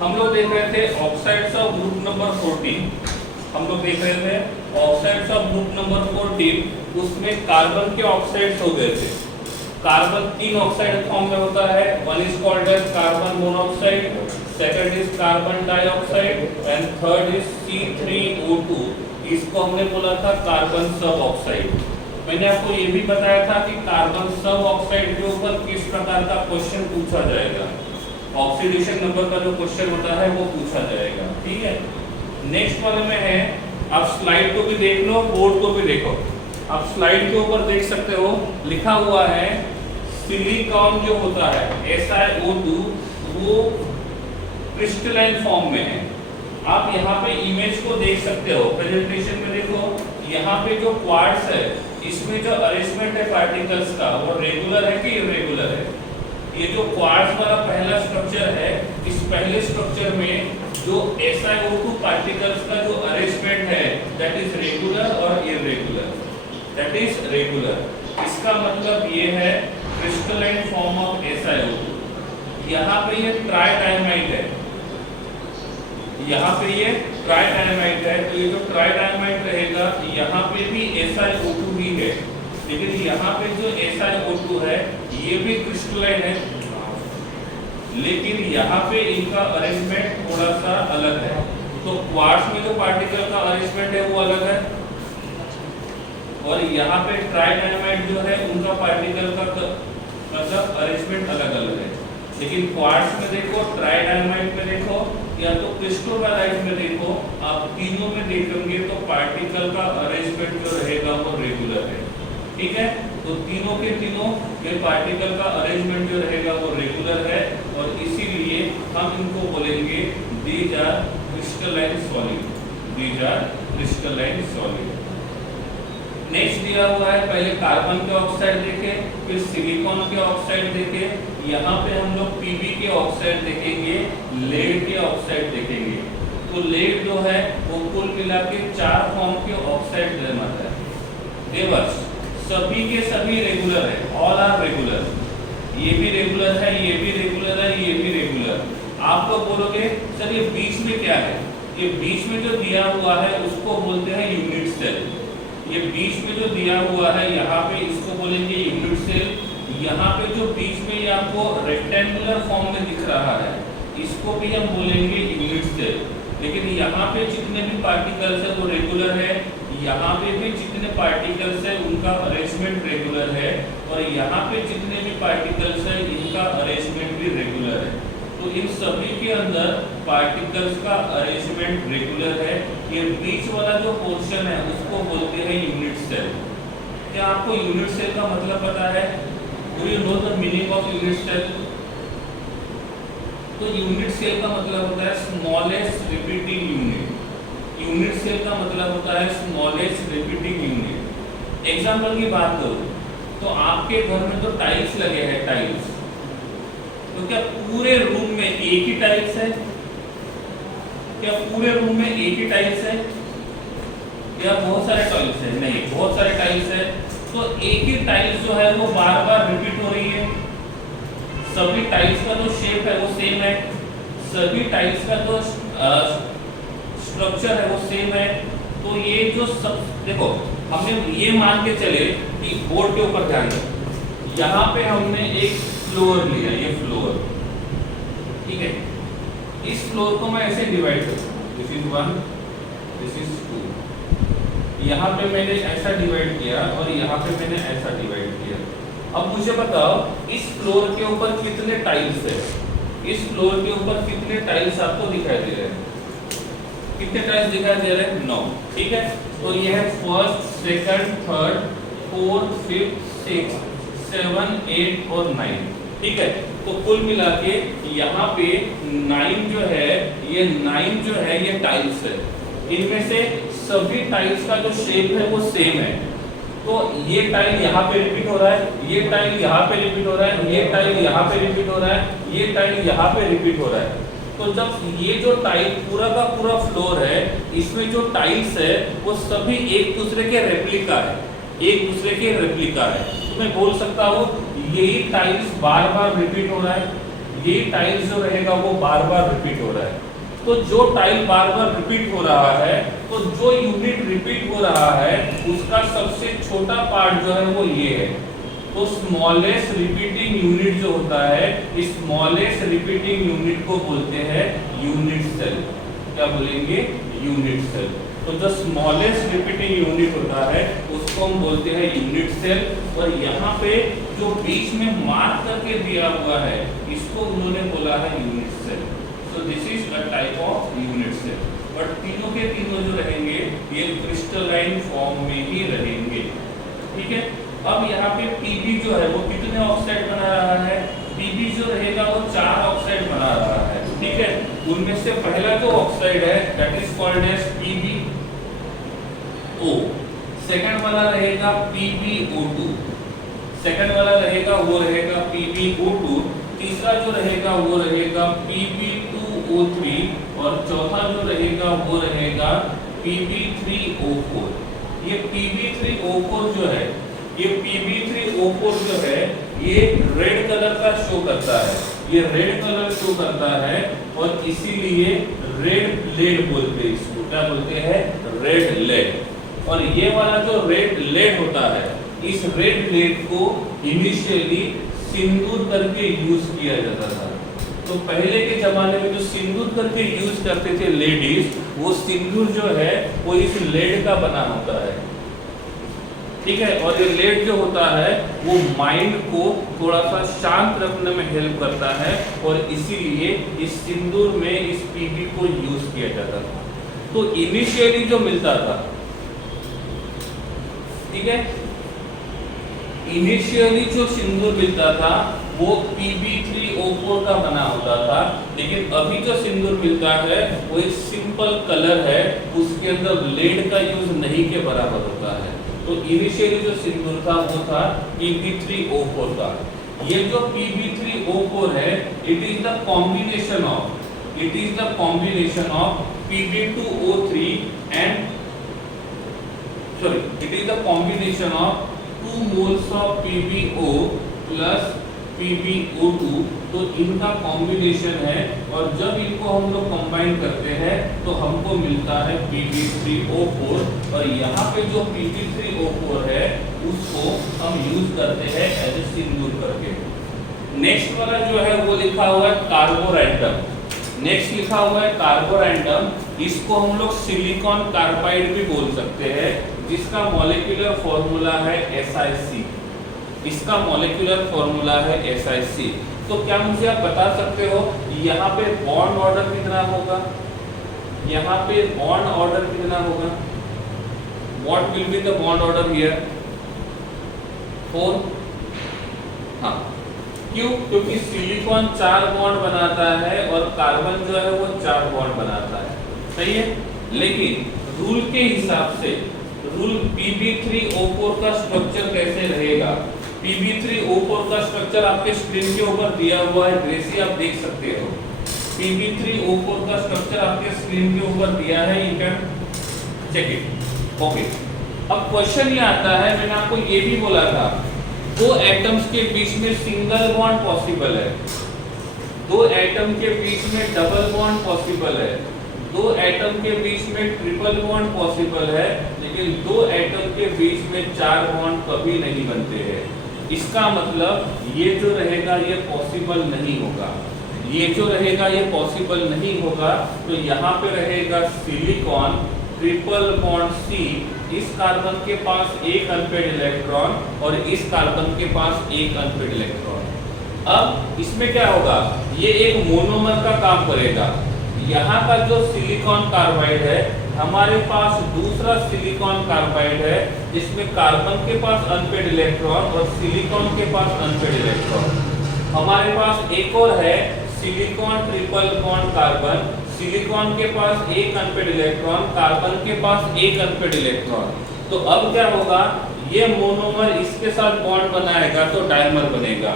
हम लोग देख रहे थे ऑक्साइड्स ऑफ ग्रुप नंबर 14। हम लोग देख रहे थे ऑक्साइड्स ऑफ ग्रुप नंबर 14, उसमें कार्बन के ऑक्साइड्स हो गए थे। कार्बन 3 ऑक्साइड फॉर्म में होता है। One is called as carbon monoxide, second is carbon dioxide and third is C3O2। इसको हमने बोला था कार्बन सब ऑक्साइड। मैंने आपको ये भी बताया था कि कार्बन सब ऑक्साइड के ऊपर किस प्रकार का क्वेश्चन पूछा जाएगा। ऑक्सीडेशन नंबर का जो क्वेश्चन होता है वो पूछा जाएगा, ठीक है। नेक्स्ट वाले में है, आप स्लाइड को भी देख लो, बोर्ड को भी देखो। आप स्लाइड के ऊपर देख सकते हो, लिखा हुआ है सिलिकॉन जो होता है SiO2 वो क्रिस्टलाइन फॉर्म में है। आप यहाँ पे इमेज को देख सकते हो, प्रेजेंटेशन में देखो, यहाँ पे जो क्वार्ट्ज है इसमें जो अरेंजमेंट है पार्टिकल्स का वो रेगुलर है कि इरेगुलर है। ये जो क्वार्ट्ज वाला पहला स्ट्रक्चर है, इस पहले स्ट्रक्चर में जो SiO2 पार्टिकल्स का जो अरेंजमेंट है दैट इज रेगुलर और इरेगुलर, दैट इज रेगुलर। इसका मतलब ये है क्रिस्टलाइन फॉर्म ऑफ SiO2। यहाँ पे ये ट्राइडायमाइड है, यहाँ पे ये ट्राइडायमाइड है, तो ये जो ट्राइडायमाइड रहेगा यहाँ पे भी SiO2 ही है, लेकिन यहाँ पे जो SiO2 है ये भी क्रिस्टलाइन है, लेकिन यहाँ पे इनका अरेंजमेंट थोड़ा सा अलग है। तो क्वार्ट्ज में जो पार्टिकल का अरेंजमेंट है वो अलग है, और यहाँ पे ट्राइडायमाइड जो है उनका पार्टिकल का मतलब अरेंजमेंट अलग अलग है। लेकिन क्वार्ट्ज में देखो, ट्राइडायमाइड में देखो, या तो क्रिस्टोलाइट में देखो, आप तीनों में देखेंगे तो पार्टिकल का अरेंजमेंट जो रहेगा वो रेगुलर है, ठीक है। तो तीनों के तीनों में पार्टिकल का अरेंजमेंट जो रहेगा वो रेगुलर है, और इसीलिए हम इनको बोलेंगे these are crystalline solid, these are crystalline solid. Next दिया हुआ है, पहले कार्बन के ऑक्साइड देखे, फिर सिलिकॉन के ऑक्साइड देखे, यहाँ पे हम लोग Pb के ऑक्साइड देखेंगे, लेड के ऑक्साइड देखेंगे। तो लेड जो है वो कुल मिला के 4 फॉर्म के ऑक्साइड बनाता है। देवर्स सभी के सभी रेगुलर है, ऑल आर रेगुलर। ये भी रेगुलर है, ये भी रेगुलर है, ये भी रेगुलर। आप लोग बोलोगे सर ये बीच में क्या है? ये बीच में जो दिया हुआ है उसको बोलते हैं यूनिट सेल। ये बीच में जो दिया हुआ है यहाँ पे इसको बोलेंगे यूनिट सेल। यहाँ पे जो बीच में ये आपको रेक्टेंगुलर फॉर्म में दिख रहा है इसको भी हम बोलेंगे यूनिट सेल। लेकिन यहाँ पे जितने भी पार्टिकल्स है वो रेगुलर है, यहाँ पे भी जितने पार्टिकल्स है उनका अरेंजमेंट रेगुलर है, और यहाँ पे जितने भी पार्टिकल्स है इनका अरेंजमेंट भी रेगुलर है। तो इन सभी के अंदर पार्टिकल्स का अरेंजमेंट रेगुलर है। ये बीच वाला जो पोर्शन है उसको बोलते हैं यूनिट सेल। क्या आपको यूनिट सेल का मतलब पता है? Do you know the meaning of unit cell? तो यूनिट सेल का मतलब होता है smallest repeating unit. Unit cell का मतलब होता है स्मॉलेस्ट रिपीटिंग यूनिट। एग्जाम्पल की बात करूं तो आपके घर में तो टाइल्स लगे हैं, टाइल्स, तो क्या पूरे रूम में एक ही टाइल्स है? क्या पूरे रूम में एक ही टाइल्स है या बहुत सारे टाइल्स है? नहीं, बहुत सारे टाइल्स है। तो एक ही टाइल्स जो है वो बार बार रिपीट हो रही है। सभी टाइल्स का जो शेप है वो सेम है, सभी टाइल्स का जो स्ट्रक्चर है वो सेम है। तो ये जो सब देखो, हमने ये मान के चले कि बोर्ड के ऊपर ध्यान दो, यहाँ पे हमने एक फ्लोर लिया, ये फ्लोर, ठीक है। इस फ्लोर को मैं ऐसे डिवाइड करूँ, दिस इज 1, दिस इज 2। यहाँ पे मैंने ऐसा डिवाइड किया और यहाँ पे मैंने ऐसा डिवाइड किया। अब मुझे बताओ इस फ्लोर के ऊपर कितने टाइल्स है? इस फ्लोर के ऊपर कितने टाइल्स आपको दिखाई दे रहे हैं? कितने टाइल्स दिखाई दे रहे हैं? 9, ठीक है। तो ये है first, second, third, fourth, fifth, six, 7, 8 और 9, ठीक है। तो कुल मिला के यहाँ पे 9 जो है, ये 9 जो है ये टाइल्स है। इनमें से सभी टाइल्स का जो शेप है वो सेम है। तो ये टाइल यहाँ पे रिपीट हो रहा है, ये टाइल यहाँ पे रिपीट हो रहा है, ये टाइल यहाँ पे रिपीट हो रहा है, ये टाइल यहाँ पे रिपीट हो रहा है। तो जब ये जो टाइल पूरा का पूरा फ्लोर है, इसमें जो टाइल्स है वो सभी एक दूसरे के रेप्लिका है, एक दूसरे के रेप्लिका है। तो मैं बोल सकता हूँ यही टाइल्स बार बार रिपीट हो रहा है, ये टाइल जो रहेगा वो बार बार रिपीट हो रहा है। तो जो टाइल बार बार रिपीट हो रहा है, तो जो यूनिट रिपीट हो रहा है उसका सबसे छोटा पार्ट जो है वो ये है। तो स्मॉलेस्ट रिपीटिंग यूनिट जो होता है, इस स्मॉलेस्ट रिपीटिंग यूनिट को बोलते हैं यूनिट सेल। क्या बोलेंगे? Unit cell. तो जो स्मॉलेस्ट रिपीटिंग यूनिट होता है उसको हम बोलते हैं यूनिट सेल। और यहाँ पे जो बीच में मार्क करके दिया हुआ है इसको उन्होंने बोला है unit cell. So this is a type of unit cell. But तीनों के तीनों जो रहेंगे ये क्रिस्टलाइन फॉर्म में ही रहेंगे। ठीक है। अब यहाँ पे पीबी जो है वो कितने ऑक्साइड बना रहा है? पीबी जो रहेगा वो 4 ऑक्साइड बना रहा है। ठीक है। उनमें से पहला जो ऑक्साइड है that is called as PbO। Second वाला रहेगा PbO2। सेकंड वाला रहेगा वो रहेगा PbO2। तीसरा जो रहेगा वो रहेगा Pb2O3 और चौथा जो रहेगा वो रहेगा Pb3O4। ये Pb3O4 जो है, ये Pb3O4 जो है ये रेड कलर का शो करता है। ये रेड कलर शो करता है और इसीलिए रेड लेड बोलते हैं इसको। क्या बोलते हैं? Red lead. और ये वाला जो रेड लेड होता है, इस रेड लेड को इनिशियली सिंदूर करके यूज किया जाता था। तो पहले के जमाने में जो सिंदूर करके यूज करते थे लेडीज, वो सिंदूर जो है वो इस लेड का बना होता है। ठीक है। और ये लेड जो होता है वो माइंड को थोड़ा सा शांत रखने में हेल्प करता है और इसीलिए इस सिंदूर में इस पीबी को यूज किया जाता था। तो इनिशियली जो मिलता था, ठीक है, इनिशियली जो सिंदूर मिलता था वो Pb3O4 का बना होता था। लेकिन अभी जो सिंदूर मिलता है वो एक सिंपल कलर है, उसके अंदर लेड का यूज नहीं के बराबर होता है। तो इनिशियली जो सिंदूर था वो था Pb3O4 का। ये जो Pb3O4 है it is the combination of Pb2O3 and it is the combination of 2 moles of PbO plus PbO2। तो इनका कॉम्बिनेशन है और जब इनको हम लोग कंबाइन करते हैं तो हमको मिलता है Pb3O4। और यहाँ पे जो Pb3O4 है उसको हम यूज करते हैं एज ए सिंदूर करके। नेक्स्ट वाला जो है वो लिखा हुआ है कार्बोरेंडम। नेक्स्ट लिखा हुआ है कार्बोरेंडम। इसको हम लोग सिलिकॉन कार्बाइड भी बोल सकते हैं, जिसका मॉलिक्यूलर फॉर्मूला है SiC। इसका मॉलिक्यूलर फॉर्मूला है SiC। तो क्या मुझे आप बता सकते हो यहाँ पे बॉन्ड ऑर्डर कितना होगा? यहाँ पे बॉन्ड ऑर्डर कितना होगा? What will be the bond order here? 4। हाँ, क्यों? क्योंकि सिलिकॉन 4 बॉन्ड बनाता है और कार्बन जो है वो 4 बॉन्ड बनाता है। सही है। लेकिन रूल के हिसाब से रूल Pb3O4 का स्ट्रक्चर कैसे रहेगा? Pb3O4 का स्ट्रक्चर आपके स्क्रीन के ऊपर दिया हुआ है, ग्रेसी आप देख सकते हो। Pb3O4 का स्ट्रक्चर आपके स्क्रीन के ऊपर दिया है, you can check it. Okay. अब क्वेश्चन ये आता है, मैंने आपको ये भी बोला था 2 एटम्स के बीच में सिंगल बॉन्ड पॉसिबल है, 2 एटम के बीच में डबल बॉन्ड पॉसिबल है, 2 एटम के बीच में ट्रिपल बॉन्ड पॉसिबल है, लेकिन 2 एटम के बीच में 4 बॉन्ड कभी नहीं बनते हैं। इसका मतलब ये जो रहेगा ये पॉसिबल नहीं होगा, ये जो रहेगा ये पॉसिबल नहीं होगा। तो यहाँ पे रहेगा सिलिकॉन ट्रिपल बॉन्ड C, इस कार्बन के पास एक अनपेड इलेक्ट्रॉन और इस कार्बन के पास एक अनपेड इलेक्ट्रॉन। अब इसमें क्या होगा, ये एक मोनोमर का काम करेगा। यहाँ का जो सिलिकॉन कार्बाइड है, हमारे पास दूसरा सिलिकॉन कार्बाइड है जिसमें कार्बन के पास अनपेड इलेक्ट्रॉन और सिलिकॉन के पास अनपेड इलेक्ट्रॉन। हमारे पास एक और है silicon triple bond carbon, silicon के पास एक अनपेड इलेक्ट्रॉन, कार्बन के पास एक अनपेड इलेक्ट्रॉन। तो अब क्या होगा, ये मोनोमर इसके साथ बॉन्ड बनाएगा तो डाइमर बनेगा,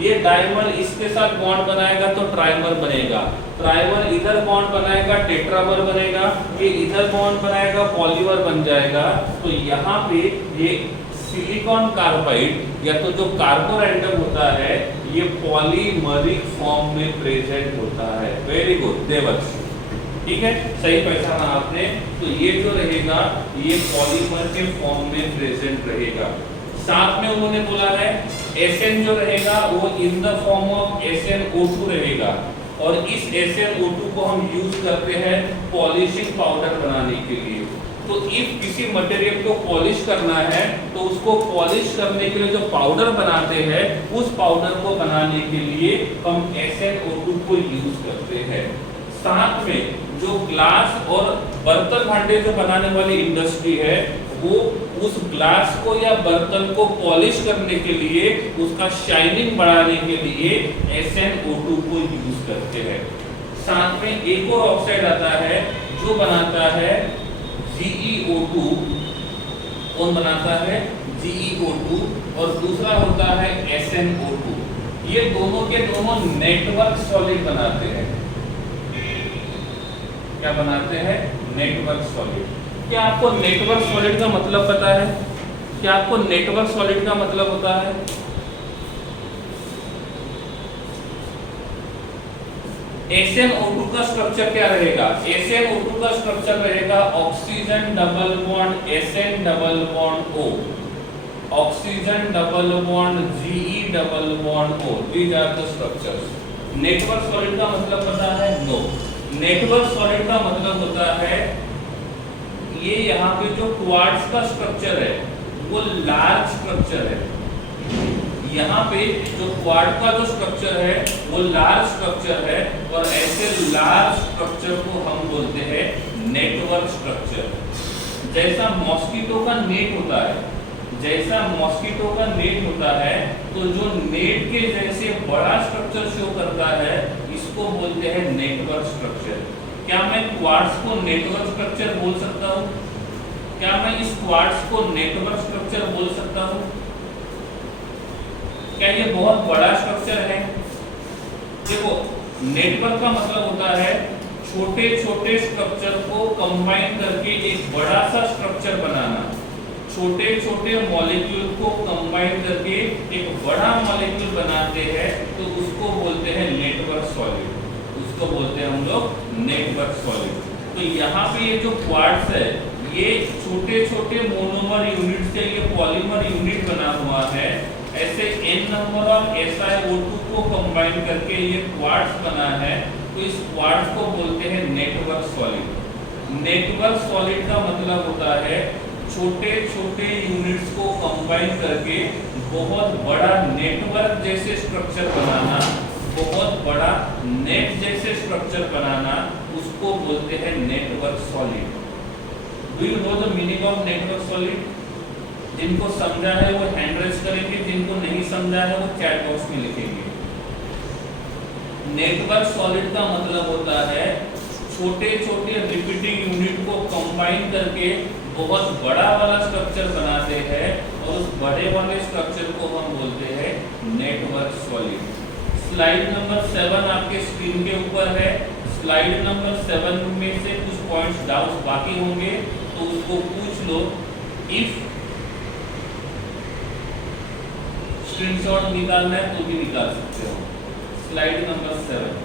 ये डाइमर इसके साथ बॉन्ड बनाएगा तो ट्राइमर बनेगा, ट्राइमर इधर बॉन्ड बनाएगा टेट्रामर बनेगा, ये इधर बॉन्ड बनाएगा पॉलीमर बन जाएगा। तो यहाँ पे ये सिलिकॉन कार्बाइड या तो जो कार्बोरेंडम होता है ये पॉलीमरिक फॉर्म में प्रेजेंट होता है। वेरी गुड देवश, ठीक है, सही पहचाना आपने। तो ये जो रहेगा ये पॉलीमर के फॉर्म में प्रेजेंट रहेगा। साथ में उन्होंने बोला है Sn जो रहेगा वो in the form of SnO2 रहेगा, और इस SnO2 को हम यूज करते हैं पॉलिशिंग पाउडर बनाने के लिए। तो इफ किसी मटेरियल को पॉलिश करना है तो उसको पॉलिश करने के लिए जो पाउडर बनाते हैं उस पाउडर को बनाने के लिए हम SnO2 को यूज करते हैं। साथ में जो ग्लास और बर्तन भांडे जो बनाने वाली इंडस्ट्री है वो उस ग्लास को या बर्तन को पॉलिश करने के लिए, उसका शाइनिंग बढ़ाने के लिए SnO2 को यूज करते हैं। साथ में एक और ऑक्साइड आता है जो बनाता है GeO2। कौन बनाता है? GeO2। और दूसरा होता है SnO2। ये दोनों के दोनों नेटवर्क सॉलिड बनाते हैं। क्या बनाते हैं? Network solid. क्या आपको नेटवर्क सॉलिड का मतलब पता है? क्या आपको नेटवर्क सॉलिड का मतलब होता है? SnO2 का स्ट्रक्चर क्या रहेगा? SnO2 का स्ट्रक्चर रहेगा oxygen double bond Sn double bond O, oxygen double bond Ge double bond O। These are the structures। Network solid का मतलब पता है? नो। नेटवर्क सॉलिड का मतलब होता है ये यहाँ पे जो क्वार्ट्ज का स्ट्रक्चर है वो लार्ज स्ट्रक्चर है। यहाँ पे जो क्वार्ट का जो स्ट्रक्चर है वो लार्ज स्ट्रक्चर है, और ऐसे लार्ज स्ट्रक्चर को हम बोलते हैं नेटवर्क स्ट्रक्चर। जैसा मॉस्किटो का नेट होता है, जैसा मॉस्किटो का नेट होता है, तो जो नेट के जैसे बड़ा स्ट्रक्चर शो करता है इसको बोलते हैं नेटवर्क स्ट्रक्चर। क्या मैं क्वार्ट्ज को नेटवर्क स्ट्रक्चर बोल सकता हूँ? क्या मैं इस क्वार्ट्ज को नेटवर्क स्ट्रक्चर बोल सकता हूँ? क्या ये बहुत बड़ा स्ट्रक्चर है? देखो, नेटवर्क का मतलब होता है छोटे छोटे स्ट्रक्चर को कंबाइन करके एक बड़ा सा स्ट्रक्चर बनाना। छोटे छोटे मॉलिक्यूल को कंबाइन करके एक बड़ा मॉलिक्यूल बनाते हैं तो उसको बोलते हैं नेटवर्क सॉलिड। उसको बोलते हैं हम लोग नेटवर्क सॉलिड। तो यहाँ पे ये जो क्वार्ट्ज है ये छोटे छोटे मोनोमर यूनिट से ये पॉलीमर यूनिट बना हुआ है। ऐसे n नंबर ऑफ SiO2 को कंबाइन करके ये क्वार्ट्ज बना है, तो इस क्वार्ट्ज को बोलते हैं नेटवर्क सॉलिड। नेटवर्क सॉलिड का मतलब होता है छोटे छोटे यूनिट्स को कंबाइन करके बहुत बड़ा नेटवर्क जैसे स्ट्रक्चर बनाना, बहुत बड़ा नेट जैसे स्ट्रक्चर बनाना, उसको बोलते हैं network solid. Do you know the meaning of network solid? जिनको समझा है वो हैंड रेज करेंगे, जिनको नहीं समझा है वो चैट बॉक्स में लिखेंगे। नेटवर्क सॉलिड का मतलब होता है छोटे छोटे रिपीटिंग यूनिट को कंबाइन करके बहुत बड़ा वाला स्ट्रक्चर बनाते हैं, और उस बड़े वाले स्ट्रक्चर को हम बोलते हैं नेटवर्क सॉलिड। स्लाइड नंबर 7 आपके स्क्रीन के ऊपर है। स्लाइड नंबर 7 में से कुछ पॉइंट्स डाउट्स बाकी होंगे तो उसको पूछ लो। इफ स्क्रीनशॉट निकालना है तो भी निकाल सकते हो। Slide number 7।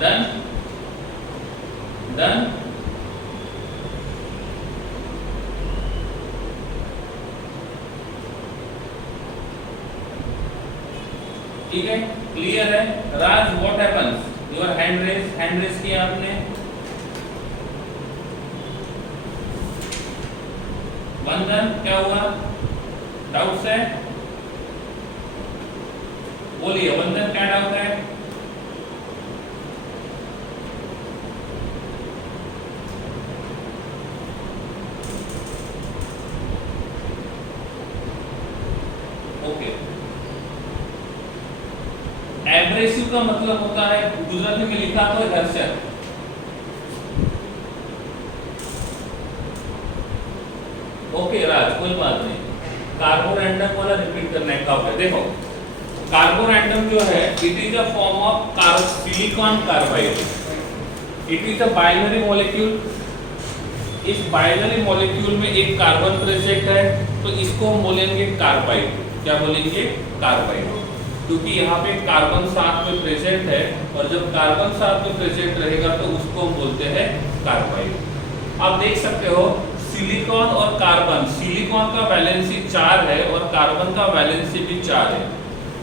Done done. ठीक है, क्लियर है। Raj, what happens? Your hand raise किया आपने। वंदन, क्या हुआ? डाउट्स है? बोलिए वंदन, क्या डाउट है? ओके। एब्रेसिव का मतलब होता है, गुजराती में लिखा तो घर्षक। ओके राज, कोई बात नहीं, कार्बोरेंडम वाला रिपीट करना है काउंटर। देखो कार्बोरेंडम जो है it is a form of silicon carbide, it is a binary molecule. इस बाइनरी मॉलिक्यूल में एक कार्बन प्रेजेंट है तो इसको हम बोलेंगे कार्बाइड। क्या बोलेंगे? कार्बाइड, क्योंकि यहाँ पे कार्बन साथ में प्रेजेंट है और जब कार्बन साथ में प्रेजेंट रहेगा तो उसको हम बोलते हैं कार्बाइड। आप देख सकते हो सिलिकॉन और कार्बन, सिलिकॉन का वैलेंसी 4 है और कार्बन का वैलेंसी भी 4 है,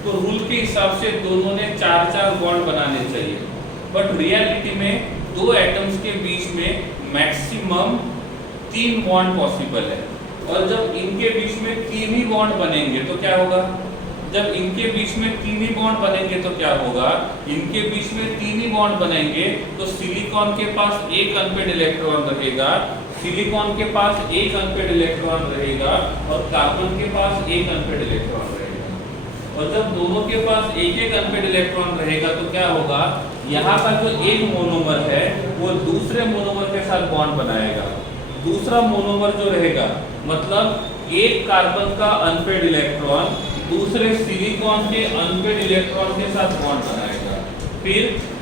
तो रूल के हिसाब से दोनों ने 4-4 बॉन्ड बनाने चाहिए, बट रियलिटी में दो एटम्स के बीच में मैक्सिमम 3 बॉन्ड पॉसिबल है। और जब इनके बीच में 3 ही बॉन्ड बनेंगे तो क्या होगा? जब इनके बीच में 3 ही बॉन्ड बनेंगे तो क्या होगा? इनके बीच में 3 ही बॉन्ड बनेंगे तो सिलिकॉन के पास एक अनपेड इलेक्ट्रॉन रहेगा, सिलिकॉन के पास एक अनपेड इलेक्ट्रॉन रहेगा और कार्बन के पास एक अनपेड इलेक्ट्रॉन रहेगा। और जब दोनों के पास एक एक अनपेड इलेक्ट्रॉन रहेगा तो क्या होगा? यहाँ का जो एक मोनोमर है वो दूसरे मोनोमर के साथ बॉन्ड बनाएगा। दूसरा मोनोमर जो रहेगा मतलब एक कार्बन का अनपेड इलेक्ट्रॉन दूसरे सिलिकॉन के अनपेड इलेक्ट्रॉन के साथ बॉन्ड बनाएगा। फिर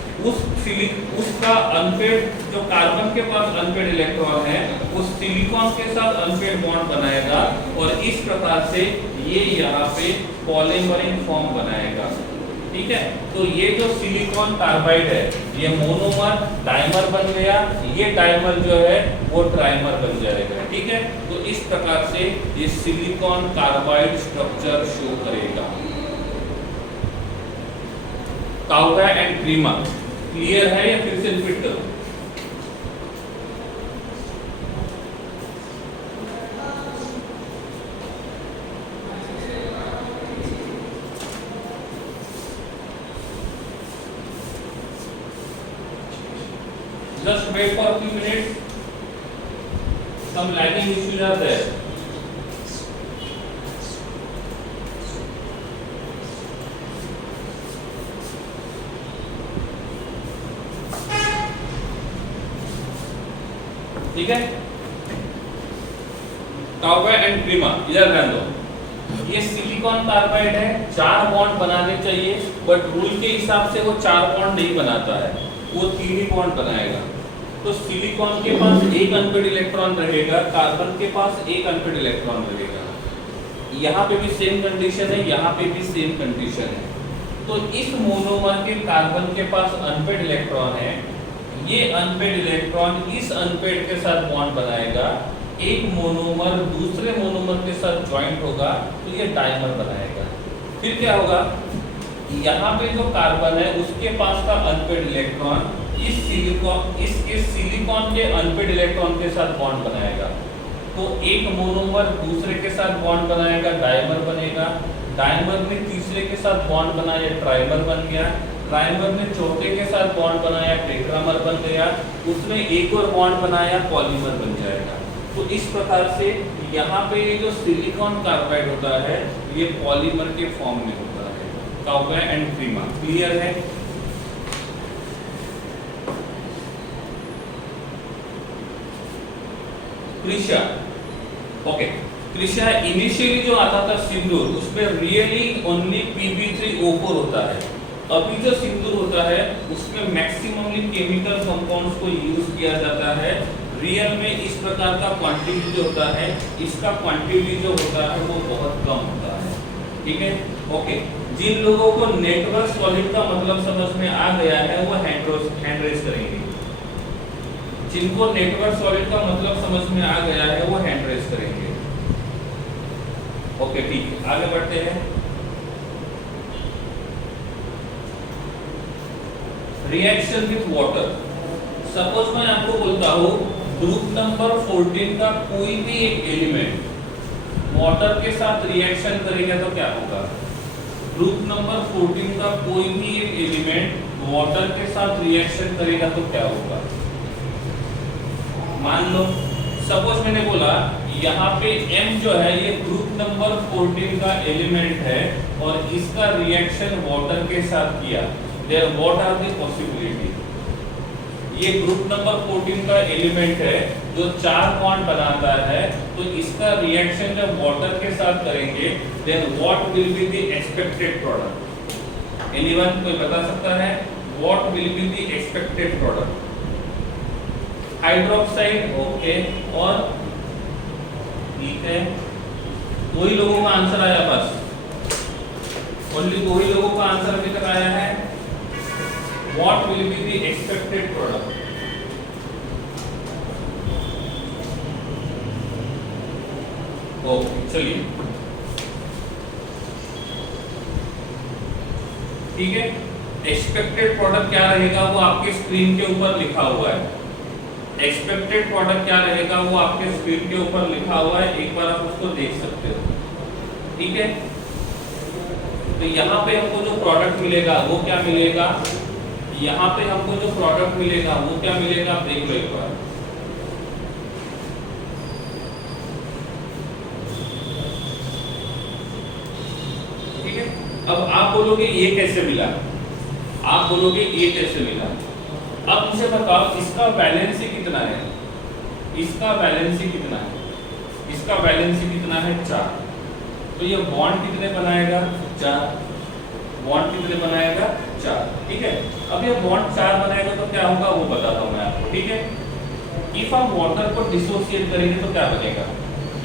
उसका अनपेड जो कार्बन के पास अनपेड इलेक्ट्रॉन है उस सिलिकॉन के साथ अनपेड बॉन्ड बनाएगा और इस प्रकार से ये यहाँ पे पॉलीमरिक फॉर्म बनाएगा। ठीक है, तो ये जो सिलिकॉन कार्बाइड है ये मोनोमर डाइमर बन गया, ये डाइमर जो है वो ट्राइमर बन जाएगा। ठीक है, तो इस प्रकार से ये सिलिकॉन कार्बाइड स्ट्रक्चर शो करेगा। काउगा एंड क्रीमा क्लियर है या फिर से रिपीट करो? Just wait for a few minutes. Some lagging issues are there. ठीक है, काउगा एंड क्रीमा इधर ध्यान दो। ये सिलिकॉन कार्बाइड है, 4 बॉन्ड बनाने चाहिए बट रूल के हिसाब से वो 4 बॉन्ड नहीं बनाता है, वो 3 ही बॉन्ड बनाएगा। तो सिलिकॉन के पास एक अनपेड इलेक्ट्रॉन रहेगा, कार्बन के पास एक अनपेड इलेक्ट्रॉन रहेगा। यहाँ पे भी सेम कंडीशन है, यहाँ पे भी सेम कंडीशन है। तो इस मोनोमर के कार्बन के पास अनपेड इलेक्ट्रॉन है, ये अनपेड इलेक्ट्रॉन इस अनपेड के साथ बॉन्ड बनाएगा, एक मोनोमर दूसरे मोनोमर के साथ ज्वाइंट होगा तो ये डाइमर बनाएगा। फिर क्या होगा? यहाँ पे जो कार्बन है उसके पास का अनपेड इलेक्ट्रॉन इस सिलिकॉन के अनपेड इलेक्ट्रॉन के साथ बॉन्ड बनाएगा, तो एक मोनोमर दूसरे के साथ बॉन्ड बनाएगा, डाइमर बनेगा। डाइमर ने तीसरे के साथ बॉन्ड बनाया, ट्राइमर बन गया। ट्राइमर ने चौथे के साथ बॉन्ड बनाया, टेट्रामर बन गया। उसने एक और बॉन्ड बनाया, पॉलीमर बन जाएगा। तो इस प्रकार से यहाँ पे जो सिलिकॉन कार्बाइड होता है ये पॉलीमर के फॉर्म में होता है। काउगा एंड क्रीमा क्लियर है? क्रिशा, ओके, क्रिशा इनिशियली जो आता था सिंदूर उसमें रियली ओनली Pb3O4 होता है। अभी जो सिंदूर होता है उसमें मैक्सिममली केमिकल कंपाउंड्स को यूज किया जाता है। रियल में इस प्रकार का क्वांटिटी जो होता है, इसका क्वांटिटी जो होता है वो बहुत कम होता है। ठीक है, ओके। जिन लोगों को नेटवर्क सॉलिड का मतलब समझ में आ गया है वो हैंड रेज करेंगे। जिनको नेटवर्क सॉलिड का मतलब समझ में आ गया है वो हैंड रेज करेंगे। ओके, ठीक है, आगे बढ़ते हैं। Reaction with water. सपोज मैं आपको बोलता हूँ ग्रुप नंबर 14 का कोई भी एक एलिमेंट वाटर के साथ रिएक्शन करेगा तो क्या होगा? ग्रुप नंबर 14 का कोई भी एक एलिमेंट वाटर के साथ रिएक्शन करेगा तो क्या होगा? मान लो सपोज मैंने बोला यहाँ पे M जो है ये ग्रुप नंबर 14 का एलिमेंट है और इसका रिएक्शन वाटर के साथ किया। There what are the possibility? ये ग्रुप नंबर 14 का एलिमेंट है जो 4 बॉन्ड बनाता है, तो इसका रिएक्शन जब वाटर के साथ करेंगे then what will be the expected product? Anyone कोई बता सकता है what will be the expected product? Hydroxide, okay, और ठीक है, दो ही लोगों का आंसर आया, बस ओनली दो ही लोगों का आंसर अभी तक आया है। What will be the expected product? Okay, चलिए ठीक है, एक्सपेक्टेड प्रोडक्ट क्या रहेगा वो आपके स्क्रीन के ऊपर लिखा हुआ है। एक्सपेक्टेड प्रोडक्ट क्या रहेगा वो आपके स्क्रीन के ऊपर लिखा हुआ है, एक बार आप उसको देख सकते हो, ठीक है। तो यहाँ पे हमको जो प्रोडक्ट मिलेगा वो क्या मिलेगा, यहाँ पे हमको जो प्रोडक्ट मिलेगा वो क्या मिलेगा, आप देख लो एक बार। ठीक है, अब आप बोलोगे ये कैसे मिला, आप बोलोगे ये कैसे मिला। अब मुझे बताओ इसका वैलेंसी कितना है, इसका वैलेंसी कितना है, इसका वैलेंसी कितना है 4। तो ये बॉन्ड कितने बनाएगा 4, बॉन्ड कितने बनाएगा 4, ठीक है। अब ये बॉन्ड 4 बनाएगा तो क्या होगा वो बताता हूं मैं आपको, ठीक है। इफ हम वाटर को डिसोसिएट करेंगे तो क्या बनेगा,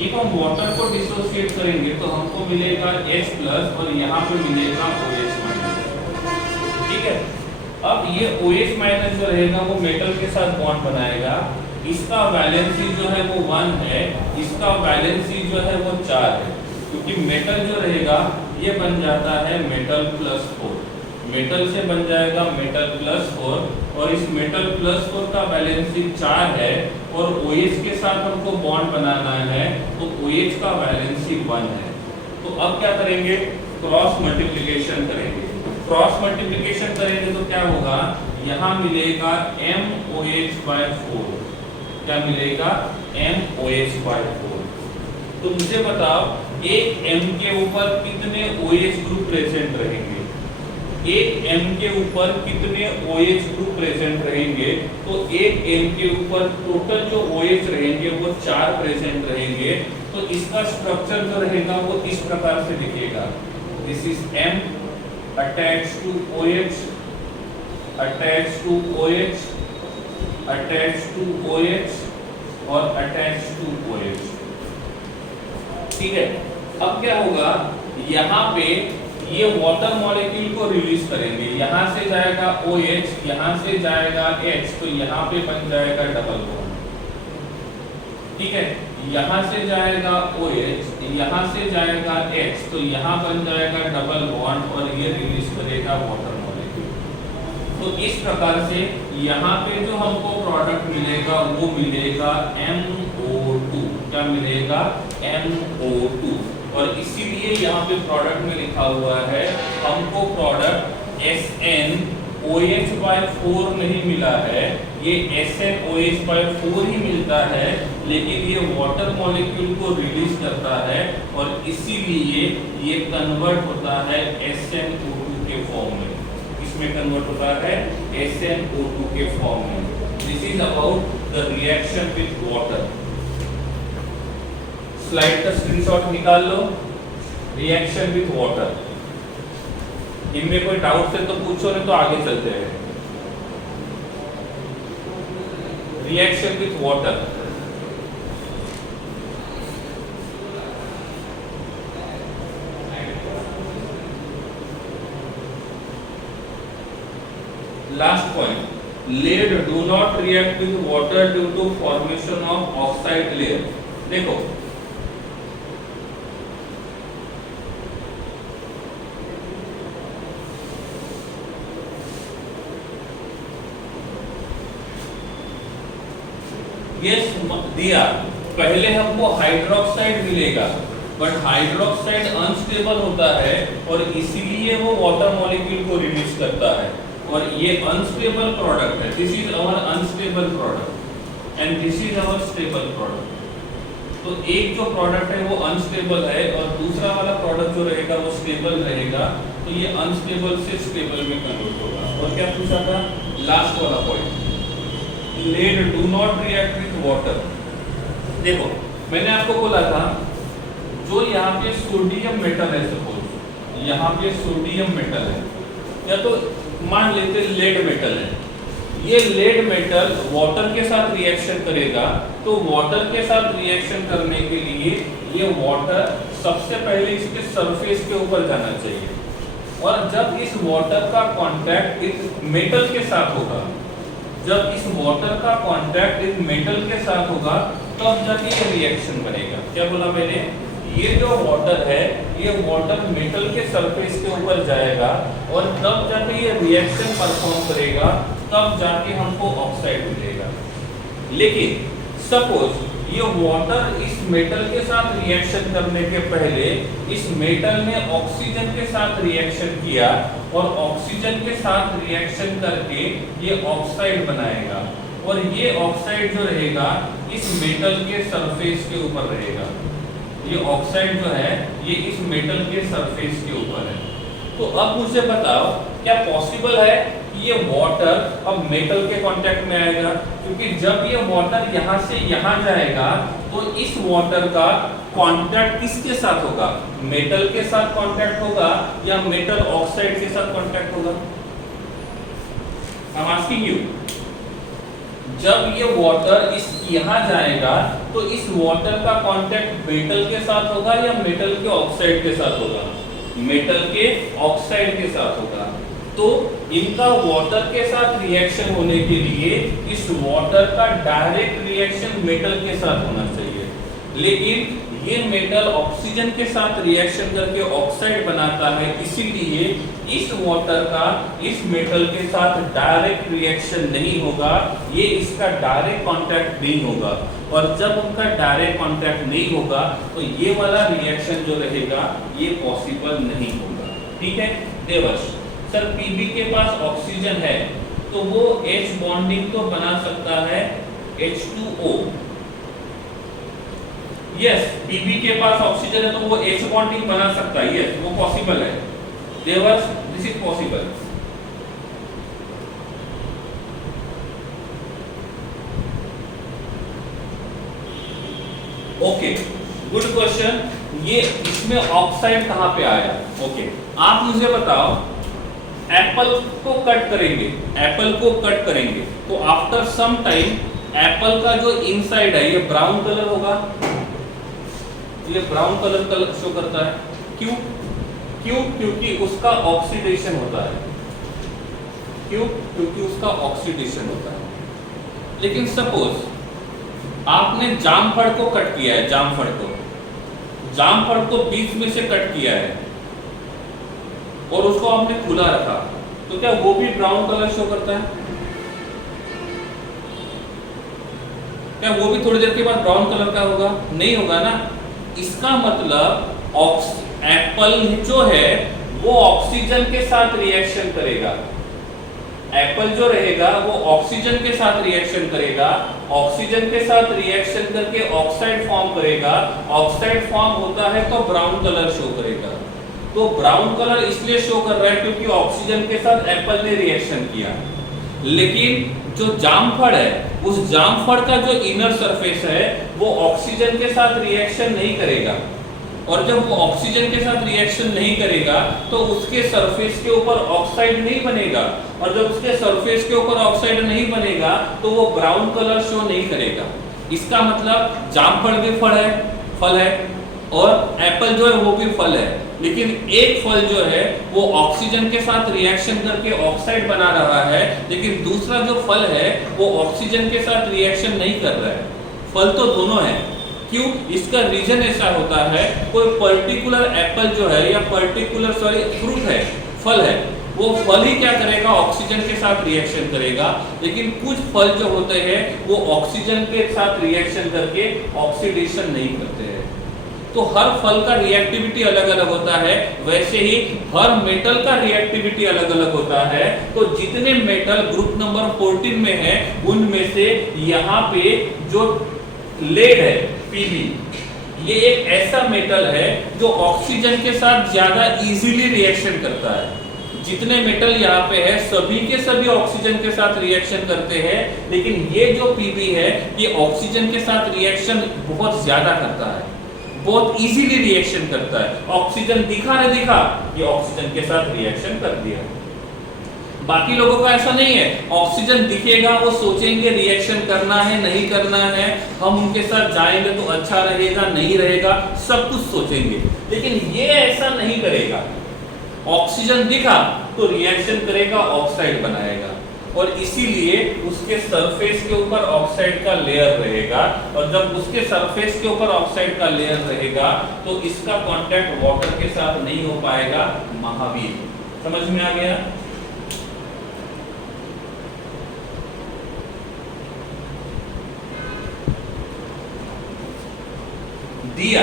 इफ हम वाटर को डिसोसिएट करेंगे तो हमको मिलेगा H+ और यहाँ पे मिलेगा OH-, ठीक है। अब ये OH- जो रहेगा वो मेटल के साथ बॉन्ड बनाएगा, इसका वैलेंसी जो है वो 1 है, इसका वैलेंसी जो है वो 4 है, क्योंकि मेटल जो रहेगा ये बन जाता है मेटल +4, मेटल से बन जाएगा मेटल +4 और इस मेटल +4 का वैलेंसी 4 है और OH के साथ हमको बॉन्ड बनाना है तो OH का वैलेंसी 1 है। तो अब क्या करेंगे, क्रॉस मल्टीप्लिकेशन करेंगे, क्रॉस मल्टीप्लिकेशन करेंगे तो क्या होगा, यहाँ मिलेगा MOH/4, क्या मिलेगा MOH/4। तो मुझे बताओ एक M के ऊपर कितने OH ग्रुप प्रेजेंट रहेंगे, एक M के ऊपर कितने OH ग्रुप प्रेजेंट रहेंगे, तो एक M के ऊपर टोटल जो OH रहेंगे वो 4 प्रेजेंट रहेंगे। तो इसका स्ट्रक्चर जो रहेगा वो इस प्रकार से दिखेगा, this is M attached to OH, attached to OH, attached to OH और attached to OH, ठीक है। अब क्या होगा, यहाँ पे ये वाटर मॉलिक्यूल को रिलीज करेंगे, यहाँ से जाएगा OH, यहाँ से जाएगा H, तो यहाँ पे बन जाएगा डबल बॉन्ड, ठीक है। यहाँ से जाएगा OH, यहाँ से जाएगा H, तो यहाँ बन जाएगा डबल बॉन्ड और ये रिलीज करेगा वाटर मॉलिक्यूल। तो इस प्रकार से यहाँ पे जो हमको प्रोडक्ट मिलेगा वो मिलेगा MO2, क्या मिलेगा MO2, और इसीलिए यहाँ पे प्रोडक्ट में लिखा हुआ है हमको प्रोडक्ट SnOH/4 नहीं मिला है, ये SnOH/4 ही मिलता है, लेकिन ये वाटर मॉलिक्यूल को रिलीज करता है और इसीलिए ये कन्वर्ट होता है SnO2 के फॉर्म में, इसमें कन्वर्ट होता है SnO2 के फॉर्म में। This is about the reaction with water. Slide का स्क्रीनशॉट निकाल लो, रिएक्शन विद वाटर। इनमें कोई डाउट है तो पूछो, नहीं तो आगे चलते हैं। Reaction with water, last point, lead do not react with water due to formation of oxide layer। देखो यस दिया, पहले हमको हाइड्रोक्साइड मिलेगा, बट हाइड्रोक्साइड अनस्टेबल होता है और इसीलिए वो वाटर मॉलिक्यूल को रिलीज करता है और ये अनस्टेबल प्रोडक्ट है। This is our unstable product and this is our stable product. तो एक जो प्रोडक्ट है वो अनस्टेबल है और दूसरा वाला प्रोडक्ट जो रहेगा वो स्टेबल रहेगा, तो ये अनस्टेबल से स्टेबल में कन्वर्ट होगा। और क्या पूछा था, लास्ट वाला point, lead do not react with water। देखो मैंने आपको बोला था जो यहाँ पे सोडियम मेटल है, सपोज यहाँ पे सोडियम मेटल है या तो मान लेते लेड मेटल है, ये लेड मेटल वाटर के साथ रिएक्शन करेगा, तो वाटर के साथ रिएक्शन करने के लिए ये वाटर सबसे पहले इसके सरफेस के ऊपर जाना चाहिए, और जब इस वाटर का कांटेक्ट इस मेटल के साथ होगा, जब इस वाटर का कांटेक्ट इस मेटल के साथ होगा तब जाके ये रिएक्शन बनेगा। क्या बोला मैंने? ये जो वाटर है ये वाटर मेटल के सरफेस के ऊपर जाएगा और तब जाके ये रिएक्शन परफॉर्म करेगा, तब जाके हमको ऑक्साइड मिलेगा। लेकिन सपोज ये वाटर इस मेटल के साथ रिएक्शन करने के पहले इस मेटल ने ऑक्सीजन के साथ रिएक्शन किया और ऑक्सीजन के साथ रिएक्शन करके ये ऑक्साइड बनाएगा, और ये ऑक्साइड जो रहेगा इस मेटल के सरफेस के ऊपर रहेगा। ये ऑक्साइड जो है ये इस मेटल के सरफेस के ऊपर है। तो अब मुझे बताओ क्या पॉसिबल है कि ये वाटर अब मेटल के कांटेक्ट में आएगा? क्योंकि जब ये वाटर यहाँ से यहाँ जाएगा तो इस वाटर का कांटेक्ट किसके साथ होगा? मेटल के साथ कांटेक्ट होगा या मेटल ऑक्साइड के साथ कांटेक्ट होगा? I'm asking you। जब ये वाटर इस यहाँ जाएगा तो इस वाटर का कांटेक्ट मेटल के साथ होगा या मेटल के ऑक्साइड के साथ होगा? मेटल के ऑक्साइड के साथ होगा। तो इनका वाटर के साथ रिएक्शन होने के लिए इस वाटर का डायरेक्ट रिएक्शन मेटल के साथ होना चाहिए, लेकिन ये मेटल ऑक्सीजन के साथ रिएक्शन करके ऑक्साइड बनाता है, इसीलिए इस वाटर का इस मेटल के साथ डायरेक्ट रिएक्शन नहीं होगा, ये इसका डायरेक्ट कांटेक्ट नहीं होगा, और जब उनका डायरेक्ट कांटेक्ट नहीं होगा तो ये वाला रिएक्शन जो रहेगा ये पॉसिबल नहीं होगा। ठीक है देवर्ष सर, Pb के पास ऑक्सीजन है तो वो H बॉन्डिंग तो बना सकता है H2O। यस, Pb के पास ऑक्सीजन है तो वो H बॉन्डिंग बना सकता है, यस वो पॉसिबल है Devarsh, this is possible. Okay, good question. ये इसमें ऑक्साइड कहां पे आया? ओके, आप मुझे बताओ एप्पल को कट करेंगे, एप्पल को कट करेंगे तो आफ्टर सम टाइम एप्पल का जो इनसाइड है ये ब्राउन कलर होगा, ये ब्राउन कलर शो करता है। क्यों? क्योंकि उसका ऑक्सीडेशन होता है। क्यों? क्योंकि उसका ऑक्सीडेशन होता है। लेकिन सपोज आपने जामफल को कट किया है, जामफल को बीच में से कट किया है और उसको आपने खुला रखा, तो क्या वो भी ब्राउन कलर शो करता है? क्या वो भी थोड़ी देर के बाद ब्राउन कलर का होगा? नहीं होगा ना। इसका मतलब एप्पल जो है वो ऑक्सीजन के साथ रिएक्शन करेगा, एप्पल जो रहेगा वो ऑक्सीजन के साथ रिएक्शन करेगा, ऑक्सीजन के साथ रिएक्शन करके ऑक्साइड फॉर्म करेगा, ऑक्साइड फॉर्म होता है तो ब्राउन कलर शो करेगा। तो ब्राउन कलर इसलिए शो कर रहा है क्योंकि ऑक्सीजन के साथ एप्पल ने रिएक्शन किया। लेकिन जो जामफल है उस जामफल का जो इनर सरफेस है वो ऑक्सीजन के साथ रिएक्शन नहीं करेगा, और जब वो ऑक्सीजन के साथ रिएक्शन नहीं करेगा तो उसके सरफेस के ऊपर ऑक्साइड नहीं बनेगा, और जब उसके सरफेस के ऊपर ऑक्साइड नहीं बनेगा तो वो ब्राउन कलर शो नहीं करेगा। इसका मतलब जामफल भी फल है और एप्पल जो है वो भी फल है, लेकिन एक फल जो है वो ऑक्सीजन के साथ रिएक्शन करके ऑक्साइड बना रहा है, लेकिन दूसरा जो फल है वो ऑक्सीजन के साथ रिएक्शन नहीं कर रहा है। फल तो दोनों है। क्यों? इसका रीजन ऐसा होता है, कोई पर्टिकुलर एप्पल जो है या पर्टिकुलर फ्रूट है, फल है, वो फल ही क्या करेगा? ऑक्सीजन के साथ रिएक्शन करेगा, लेकिन कुछ फल जो होते हैं वो ऑक्सीजन के साथ रिएक्शन करके ऑक्सीडेशन नहीं करते हैं। तो हर फल का रिएक्टिविटी अलग अलग होता है, वैसे ही हर मेटल का रिएक्टिविटी अलग अलग होता है। तो जितने मेटल ग्रुप नंबर 14 में है उनमें से यहाँ पे जो लेड है Pb, ये एक ऐसा मेटल है जो ऑक्सीजन के साथ ज्यादा इजीली रिएक्शन करता है। जितने मेटल यहाँ पे है सभी के सभी ऑक्सीजन के साथ रिएक्शन करते हैं, लेकिन ये जो Pb है ये ऑक्सीजन के साथ रिएक्शन बहुत ज्यादा करता है, बहुत इजीली रिएक्शन करता है। ऑक्सीजन दिखा न दिखा, ये ऑक्सीजन के साथ रिएक्शन कर दिया। बाकी लोगों का ऐसा नहीं है, ऑक्सीजन दिखेगा वो सोचेंगे रिएक्शन करना है नहीं करना है, हम उनके साथ जाएंगे तो अच्छा रहेगा नहीं रहेगा, सब कुछ सोचेंगे, लेकिन ये ऐसा नहीं करेगा। ऑक्सीजन दिखा तो रिएक्शन करेगा, ऑक्साइड बनाएगा, और इसीलिए उसके सरफेस के ऊपर ऑक्साइड का लेयर रहेगा, और जब उसके सरफेस के ऊपर ऑक्साइड का लेयर रहेगा तो इसका कांटेक्ट वाटर के साथ नहीं हो पाएगा। महावीर, समझ में आ गया? दिया।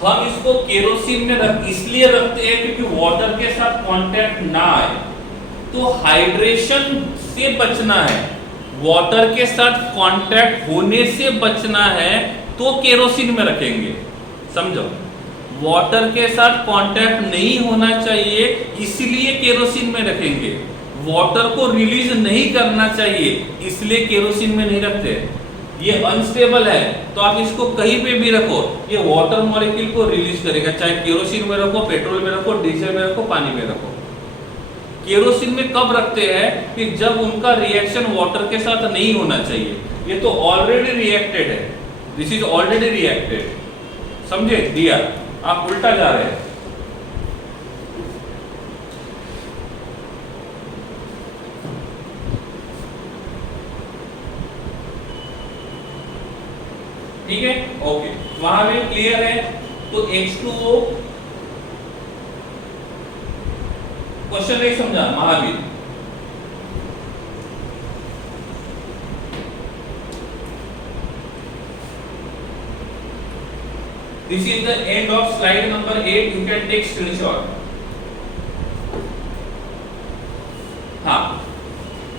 हम इसको केरोसिन में इसलिए रखते हैं क्योंकि वाटर के साथ कांटेक्ट ना आए, तो हाइड्रेशन से बचना है, वाटर के साथ कांटेक्ट होने से बचना है, तो केरोसिन में रखेंगे। समझो, वाटर के साथ कांटेक्ट नहीं होना चाहिए इसलिए केरोसिन में रखेंगे, वाटर को रिलीज नहीं करना चाहिए इसलिए केरोसिन में नहीं रखते। ये अनस्टेबल है तो आप इसको कहीं पे भी रखो, ये वाटर मॉलिक्यूल को रिलीज करेगा, चाहे केरोसिन में रखो, पेट्रोल में रखो, डीजल में रखो, पानी में रखो। केरोसिन में कब रखते हैं कि जब उनका रिएक्शन वाटर के साथ नहीं होना चाहिए, ये तो ऑलरेडी रिएक्टेड है, दिस इज ऑलरेडी रिएक्टेड। समझे? दिया, आप उल्टा जा रहे हैं। ठीक है, ओके, वहां भी क्लियर है। तो H2O क्वेश्चन नहीं समझा Mahavir? This is the end of slide number 8. You can take screenshot. हाँ,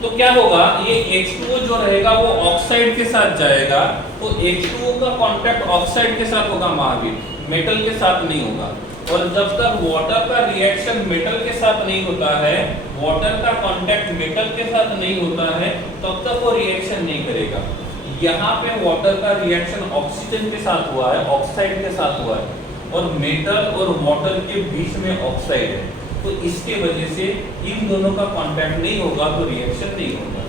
तो क्या होगा, ये H2O जो रहेगा वो ऑक्साइड के साथ जाएगा, तो H2O का कांटेक्ट ऑक्साइड के साथ होगा महावीर, मेटल के साथ नहीं होगा। और जब तक वाटर का रिएक्शन मेटल के साथ नहीं होता है, वाटर का कांटेक्ट मेटल के साथ नहीं होता है, तब तक वो रिएक्शन नहीं करेगा। यहाँ पे वाटर का रिएक्शन ऑक्सीजन के साथ हुआ है, ऑक्साइड के साथ हुआ है, और मेटल और वाटर के बीच में ऑक्साइड है, तो इसके वजह से इन दोनों का कांटेक्ट नहीं होगा तो रिएक्शन नहीं होगा।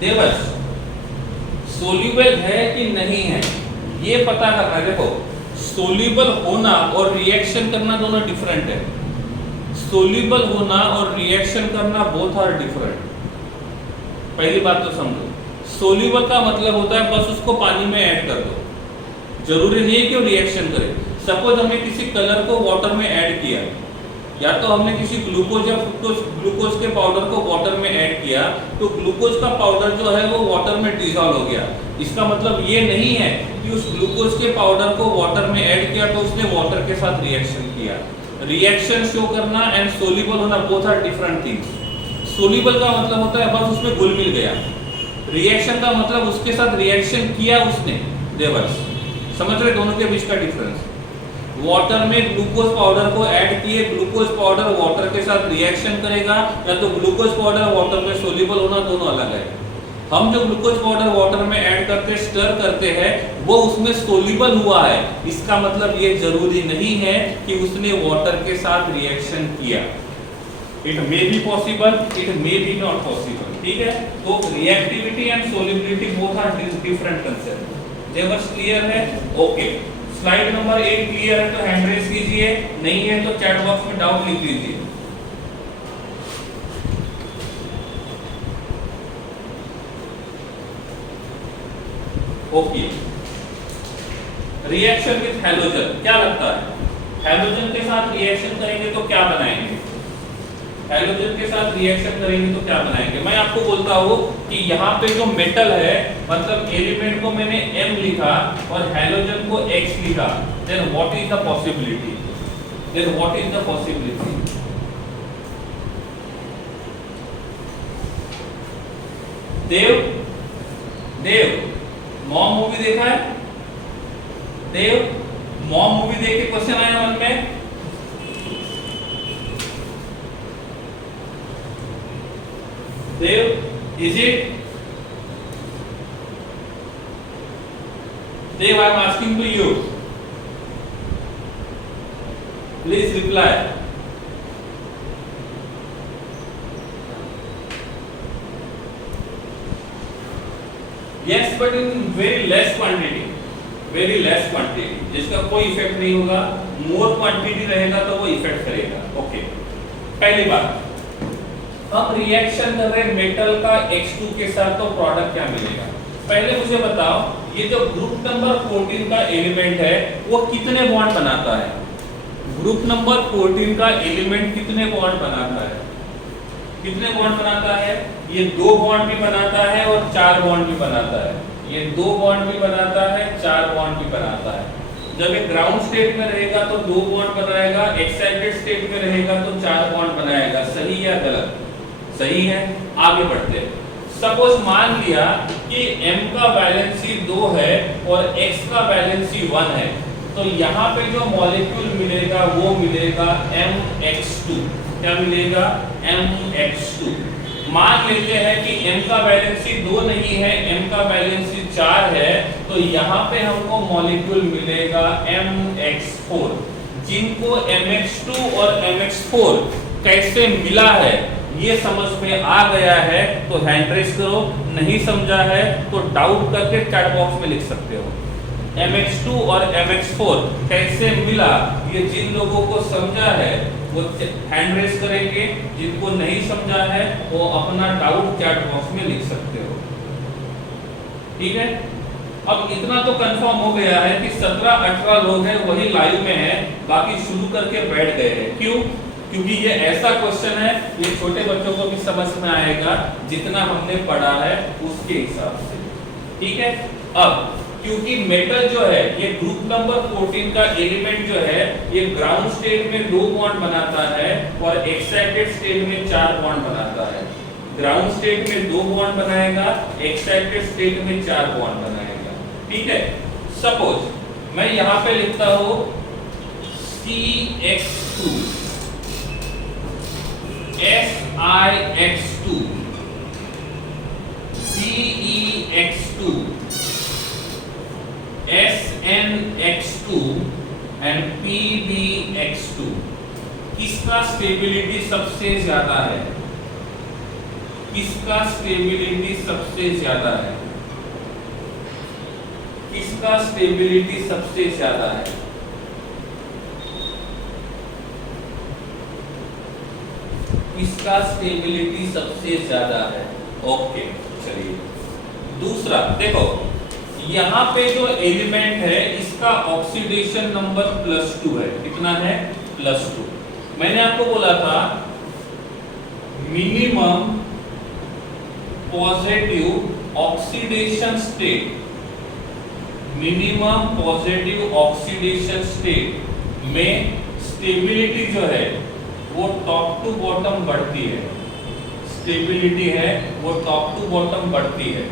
देवस, सोल्यूबल है कि नहीं है ये पता करना है। देखो, सोल्यूबल होना और रिएक्शन करना दोनों डिफरेंट है। सोल्यूबल होना और रिएक्शन करना बोथ आर डिफरेंट। पहली बात तो समझो, सोल्यूबल का मतलब होता है बस उसको पानी में ऐड कर दो, जरूरी नहीं है कि वो रिएक्शन करे। सपोज हमने किसी कलर को वाटर में ऐड किया, या तो हमने किसी ग्लूकोज या ग्लूकोज के पाउडर को वाटर में ऐड किया, तो ग्लूकोज का पाउडर जो है वो वाटर में डिसॉल्व हो गया। इसका मतलब ये नहीं है कि उस ग्लूकोज के पाउडर को वाटर में ऐड किया तो उसने वाटर के साथ रिएक्शन किया। रिएक्शन शो करना एंड सोल्यूबल होना both are different things. Soluble का मतलब होता है बस उसमें घुल मिल गया, रिएक्शन का मतलब उसके साथ रिएक्शन किया उसने। देवर्स, समझ रहे दोनों के बीच का डिफरेंस? वाटर में ग्लूकोज पाउडर को ऐड किए, ग्लूकोज पाउडर वाटर के साथ रिएक्शन करेगा, या तो ग्लूकोज पाउडर वाटर में सोल्यूबल होना, दोनों अलग है। हम जो ग्लूकोज पाउडर वाटर में ऐड करते स्टर करते हैं वो उसमें सोल्यूबल हुआ है, इसका मतलब ये जरूरी नहीं है कि उसने वाटर के साथ रिएक्शन किया। It may be possible, it may be not possible. ठीक है, तो reactivity and solubility both are different concept. देवर्स, क्लियर है? ओके, स्लाइड नंबर 8 क्लियर है तो हैंड रेज कीजिए, नहीं है तो चैट बॉक्स में डाउट लिख लीजिए। ओके, रिएक्शन विद हैलोजन, क्या लगता है हैलोजन के साथ रिएक्शन करेंगे तो क्या बनाएंगे? हैलोजन के साथ रिएक्शन करेंगे तो क्या बनाएंगे? मैं आपको बोलता हूँ कि यहाँ पे जो मेटल है, मतलब एलिमेंट को मैंने M लिखा और हैलोजन को X लिखा, then what is the possibility? Then what is the possibility? Dev, Dev mom movie देखा है? देव मॉम मूवी देख के क्वेश्चन आया मन में? Dev, is it? Dev, I am asking to you, please reply. Yes, but in very less quantity, very less quantity, जिसका कोई effect नहीं होगा. मोर क्वांटिटी रहेगा तो वो इफेक्ट करेगा. ओके, पहली बात, हम रिएक्शन कर रहे मेटल का X2 के साथ, तो प्रोडक्ट क्या मिलेगा? पहले मुझे बताओ, ये जो ग्रुप नंबर 14 का एलिमेंट है वो कितने बॉन्ड बनाता है? ग्रुप नंबर 14 का एलिमेंट कितने बॉन्ड बनाता है? कितने बॉन्ड बनाता है? ये 2 बॉन्ड भी बनाता है और 4 बॉन्ड भी बनाता है. ये 2 बॉन्ड भी बनाता है, 4 बॉन्ड भी बनाता है. जब ये ग्राउंड स्टेट में रहेगा तो 2 बॉन्ड बनाएगा, एक्साइटेड स्टेट में रहेगा तो 4 बॉन्ड बनाएगा. सही या गलत? सही है. आगे बढ़ते हैं. सपोज मान लिया कि M का वैलेंसी 2 है और X का वैलेंसी 1 है, तो यहाँ पे जो मॉलिक्यूल मिलेगा वो मिलेगा MX2. क्या मिलेगा? MX2. मान लेते हैं कि M का वैलेंसी 2 नहीं है, M का वैलेंसी 4 है, तो यहाँ पे हमको मॉलिक्यूल मिलेगा MX4. जिनको MX2 और MX4 कैसे मिला है ये समझ में आ गया है तो हैंड रेस करो, नहीं समझा है तो डाउट करके चैट बॉक्स में लिख सकते हो. MX2 और MX4 कैसे मिला, ये जिन लोगों को समझा है वो हैंड रेस करेंगे, जिनको नहीं समझा है वो अपना डाउट चैट बॉक्स में लिख सकते हो. ठीक है. अब इतना तो कंफर्म हो गया है कि 17-18 लोग हैं वही लाइव में हैं, बाकी शुरू करके बैठ गए हैं. क्यों? क्योंकि ये ऐसा क्वेश्चन है, ये छोटे बच्चों को भी समझ में आएगा जितना हमने पढ़ा है उसके हिसाब से. ठीक है. अब क्योंकि मेटल जो है ये ग्रुप नंबर 14 का एलिमेंट जो है ये ग्राउंड स्टेट में 2 बॉन्ड बनाता है और एक्साइटेड स्टेट में 4 बॉन्ड बनाता है. ग्राउंड स्टेट में 2 बॉन्ड बनाएगा, एक्साइटेड स्टेट में 4 बॉन्ड बनाएगा. ठीक है. सपोज मैं यहां पे लिखता हूं CX2 SiX2 CeX2 SnX2 and PbX2. किसका स्टेबिलिटी सबसे ज्यादा है? किसका स्टेबिलिटी सबसे ज्यादा है? किसका स्टेबिलिटी सबसे ज्यादा है? किसका स्टेबिलिटी सबसे ज्यादा है? ओके, चलिए. दूसरा देखो, यहाँ पे जो एलिमेंट है इसका ऑक्सीडेशन नंबर +2 है. कितना है? +2. मैंने आपको बोला था minimum positive oxidation state, minimum positive oxidation state में स्टेबिलिटी जो है वो टॉप टू बॉटम बढ़ती है. स्टेबिलिटी है वो टॉप टू बॉटम बढ़ती है.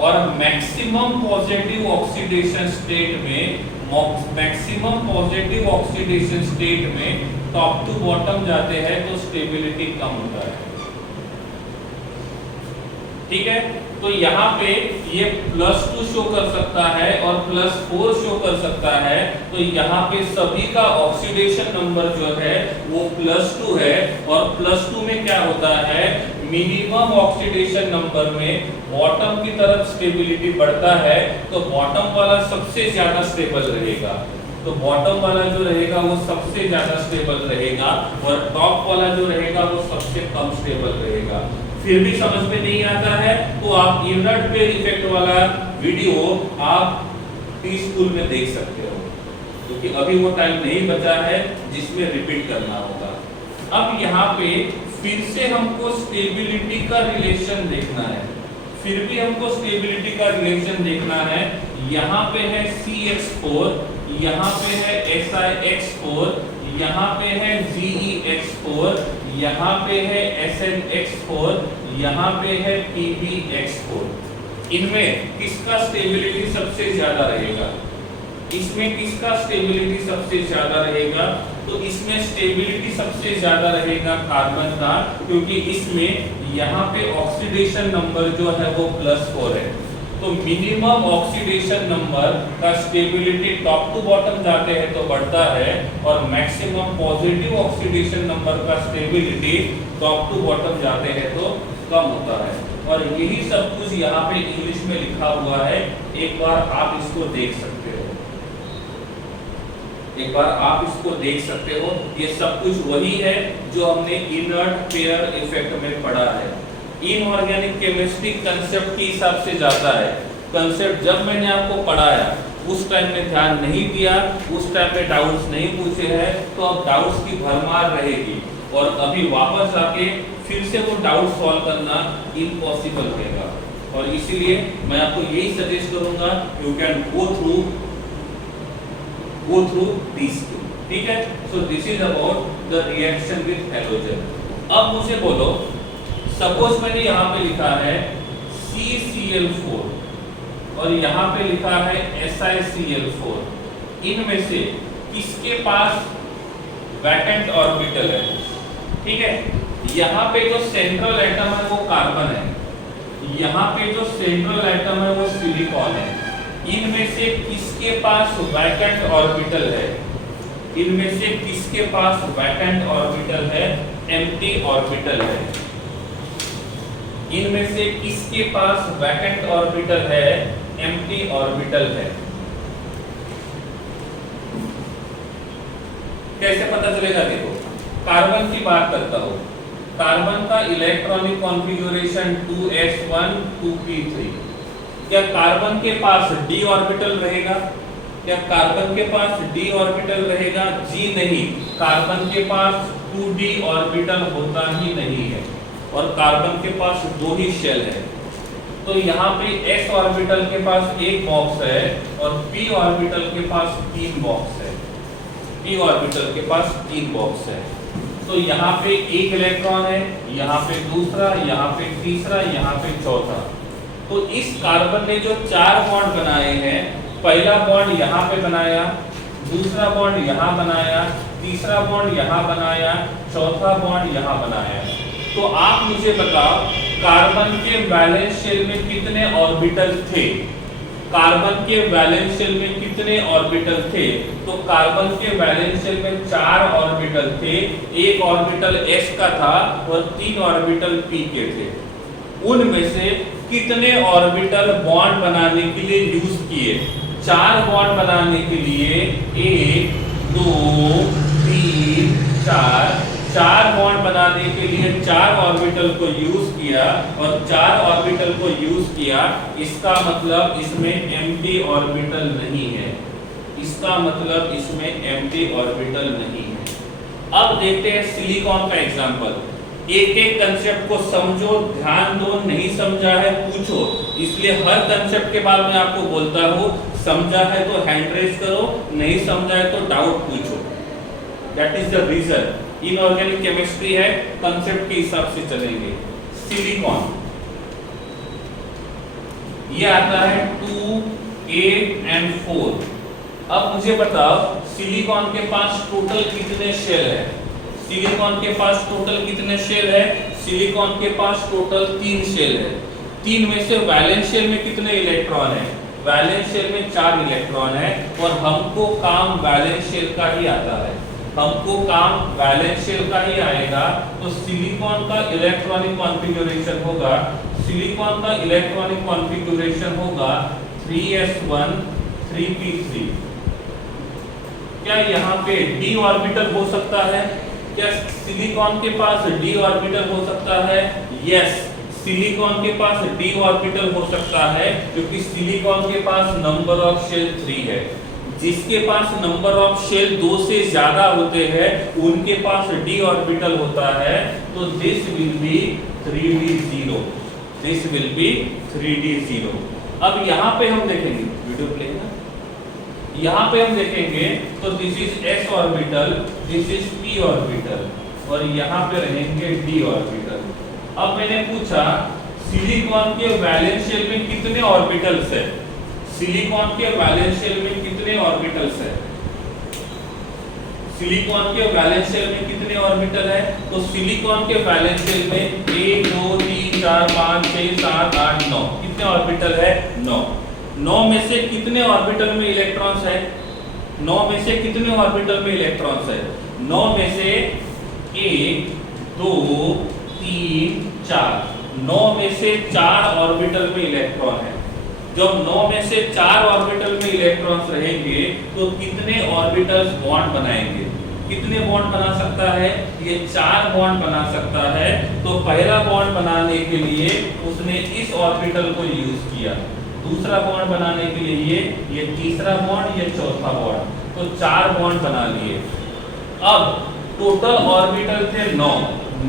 और मैक्सिमम पॉजिटिव ऑक्सीडेशन स्टेट में, मैक्सिमम पॉजिटिव ऑक्सीडेशन स्टेट में टॉप टू बॉटम जाते हैं तो स्टेबिलिटी कम होता है. ठीक है. तो यहाँ पे ये +2 शो कर सकता है और +4 शो कर सकता है. तो यहाँ पे सभी का ऑक्सीडेशन नंबर जो है वो +2 है. और +2 में क्या होता है, मिनिमम ऑक्सीडेशन नंबर में बॉटम की तरफ स्टेबिलिटी बढ़ता है तो बॉटम वाला सबसे ज्यादा स्टेबल रहेगा. तो बॉटम वाला जो रहेगा वो सबसे ज्यादा स्टेबल रहेगा और टॉप वाला जो रहेगा वो सबसे कम स्टेबल रहेगा. फिर भी समझ में नहीं आता है तो आप इनर्ट पेयर इफेक्ट वाला वीडियो आप टी स्कूल में देख सकते हो, क्योंकि अभी वो टाइम नहीं बचा है जिसमें रिपीट करना होगा. अब यहाँ पे फिर से हमको स्टेबिलिटी का रिलेशन देखना है. फिर भी हमको स्टेबिलिटी का रिलेशन देखना है. यहाँ पे है CH4, यहाँ पे है SiX4, यहाँ पे है GeX4, यहाँ पे है SnX4, यहाँ पे है PbX4। इनमें किसका स्टेबिलिटी सबसे ज्यादा रहेगा? इसमें किसका स्टेबिलिटी सबसे ज्यादा रहेगा? तो इसमें स्टेबिलिटी सबसे ज्यादा रहेगा कार्बन का, क्योंकि इसमें यहाँ पे ऑक्सीडेशन नंबर जो है वो +4 है। तो मिनिमम ऑक्सीडेशन नंबर का स्टेबिलिटी टॉप टू बॉटम जाते हैं तो बढ़ता है, और मैक्सिमम पॉजिटिव ऑक्सीडेशन नंबर का स्टेबिलिटी टॉप टू बॉटम जाते हैं तो कम होता है। और यही सब कुछ यहाँ पे इंग्लिश में लिखा हुआ है, एक बार आप इसको देख सकते हो, एक बार आप इसको देख सकते हो। ये सब कुछ वही है जो हमने इनर्ट पेयर इफेक्ट में पढ़ा है। इनऑर्गेनिक केमिस्ट्री कंसेप्ट के हिसाब से जाता है। कंसेप्ट जब मैंने आपको पढ़ाया उस टाइम में ध्यान नहीं दिया, उस टाइम में डाउट्स नहीं पूछे हैं, तो अब डाउट्स की भरमार रहेगी, और अभी वापस आके फिर से वो डाउट सॉल्व करना इम्पॉसिबल रहेगा। और इसीलिए मैं आपको यही सजेस्ट करूंगा, you can go through these two, ठीक है। सो this is about the reaction with halogen. अब मुझे बोलो, सपोज मैंने यहाँ पे लिखा है CCl4 और यहाँ पे लिखा है SiCl4, इनमें से किसके पास वैकेंट ऑर्बिटल है? ठीक है, यहाँ पे जो सेंट्रल एटम है वो कार्बन है, यहाँ पे जो सेंट्रल एटम है वो सिलिकॉन है। इनमें से किसके पास वैकेंट ऑर्बिटल है? इनमें से किसके पास वैकेंट ऑर्बिटल है? एम्प्टी ऑर्बिटल है। इनमें से किसके पास वैकेंट ऑर्बिटल है? एम्प्टी ऑर्बिटल है। कैसे पता चलेगा? देखो, कार्बन की बात करता हूं। कार्बन का इलेक्ट्रॉनिक कॉन्फ़िगरेशन 2s1 2p3। क्या कार्बन के पास d ऑर्बिटल रहेगा? क्या कार्बन के पास d ऑर्बिटल रहेगा? जी नहीं, कार्बन के पास 2d ऑर्बिटल होता ही नहीं है, और कार्बन के पास 2 ही शेल है। तो यहाँ पे s ऑर्बिटल के पास 1 बॉक्स है और p ऑर्बिटल के पास 3 बॉक्स है। p ऑर्बिटल के पास 3 बॉक्स है। तो यहाँ पे 1 इलेक्ट्रॉन है, यहाँ पे दूसरा, यहाँ पे तीसरा, यहाँ पे चौथा। तो इस कार्बन ने जो 4 बॉन्ड बनाए हैं, पहला बॉन्ड यहाँ पे बनाया, दूसरा बॉन्ड यहाँ बनाया, तीसरा बॉन्ड यहाँ बनाया, चौथा बॉन्ड यहाँ बनाया। तो आप मुझे बताओ, कार्बन के वैलेंस शेल में कितने ऑर्बिटल थे? कार्बन के वैलेंस शेल में कितने ऑर्बिटल थे? तो कार्बन के वैलेंस शेल में 4 ऑर्बिटल थे। 1 ऑर्बिटल s का था और 3 ऑर्बिटल p के थे। उनमें से कितने ऑर्बिटल बॉन्ड बनाने के लिए यूज किए? 4 बॉन्ड बनाने के लिए 1 2 3 4 बॉन्ड बनाने के लिए 4 ऑर्बिटल को यूज किया, और 4 ऑर्बिटल को यूज किया, इसका मतलब इसमें एम्प्टी ऑर्बिटल नहीं है। इसका मतलब इसमें एम्प्टी ऑर्बिटल नहीं है। अब देखते हैं सिलिकॉन का एग्जांपल। एक एक कंसेप्ट को समझो, ध्यान दो, नहीं समझा है पूछो। इसलिए हर कंसेप्ट के बाद मैं आपको बोलता हूँ, समझा है तो हैंड रेज करो, नहीं समझा है तो डाउट पूछो। That is the reason. Inorganic chemistry है, कंसेप्ट के हिसाब से चलेंगे। सिलिकॉन, ये आता है 2 8 and 4। अब मुझे बताओ, सिलिकॉन के पास टोटल कितने शेल है? सिलिकॉन के पास टोटल कितने शेल है? सिलिकॉन के पास टोटल 3 शेल है। 3 में से वैलेंस शेल में कितने इलेक्ट्रॉन है? वैलेंस शेल में 4 इलेक्ट्रॉन है, और हमको काम वैलेंस शेल का ही आता है। हमको काम वैलेंस शेल का ही आएगा। तो सिलिकॉन का इलेक्ट्रॉनिक कॉन्फ़िगरेशन होगा, सिलिकॉन का इलेक्ट्रॉनिक कॉन्फ़िगरेशन होगा 3s1 3p3। क्या यहाँ पे d ऑर्बिटल हो सकता है? क्या सिलिकॉन के पास d ऑर्बिटल हो सकता है? यस, सिलिकॉन के पास d ऑर्बिटल हो सकता है, क्योंकि सिलिकॉन के पास नंबर ऑफ शेल 3 है। जिसके पास नंबर ऑफ शेल 2 से ज्यादा होते हैं, उनके पास d ऑर्बिटल होता है। तो this will B 3d0, this will B 3d0। अब यहाँ पे हम देखेंगे, वीडियो प्ले है। यहाँ पे हम देखेंगे तो this is s orbital, this is p orbital और यहाँ पे रहेंगे d ऑर्बिटल। अब मैंने पूछा सिलिकॉन के वैलेंस शेल में कितने ऑर्बिटल्स है, सिलिकॉन के वैलेंस शेल में कितने ऑर्बिटल्स है, सिलिकॉन के वैलेंस शेल में कितने ऑर्बिटल है? तो सिलिकॉन के वैलेंस शेल में 1 2 3 4 5 6 7 8 9 कितने ऑर्बिटल है? 9। 9 में से कितने ऑर्बिटल में इलेक्ट्रॉन्स है? 9 में से कितने ऑर्बिटल में इलेक्ट्रॉन्स है? 9 में से 1 2 3 4, 9 में से 4 ऑर्बिटल में इलेक्ट्रॉन है। जब 9 में से 4 ऑर्बिटल में इलेक्ट्रॉन्स रहेंगे तो कितने ऑर्बिटल्स बॉन्ड बनाएंगे? कितने बॉन्ड बना सकता है? ये 4 बॉन्ड बना सकता है। तो पहला बॉन्ड बनाने के लिए उसने इस ऑर्बिटल को यूज किया, दूसरा बॉन्ड बनाने के लिए ये तीसरा बॉन्ड, ये चौथा बॉन्ड, तो 4 बॉन्ड बना लिए। अब टोटल ऑर्बिटल थे 9,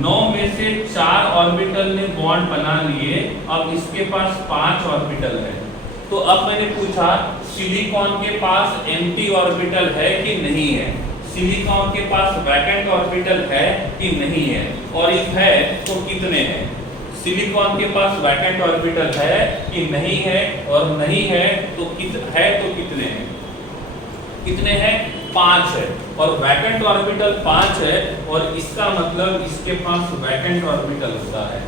9 में से 4 ऑर्बिटल ने बॉन्ड बना लिए। अब इसके पास 5 ऑर्बिटल है। तो अब मैंने पूछा सिलिकॉन के पास एम्प्टी ऑर्बिटल है कि नहीं है, सिलिकॉन के पास वैकेंट ऑर्बिटल है कि नहीं है, और इफ है तो कितने हैं? सिलिकॉन के पास वैकेंट ऑर्बिटल है कि नहीं है, और नहीं है तो कितने हैं? कितने हैं? 5 है। और वैकेंट ऑर्बिटल 5 है, और इसका मतलब इसके पास वैकेंट ऑर्बिटल होता है,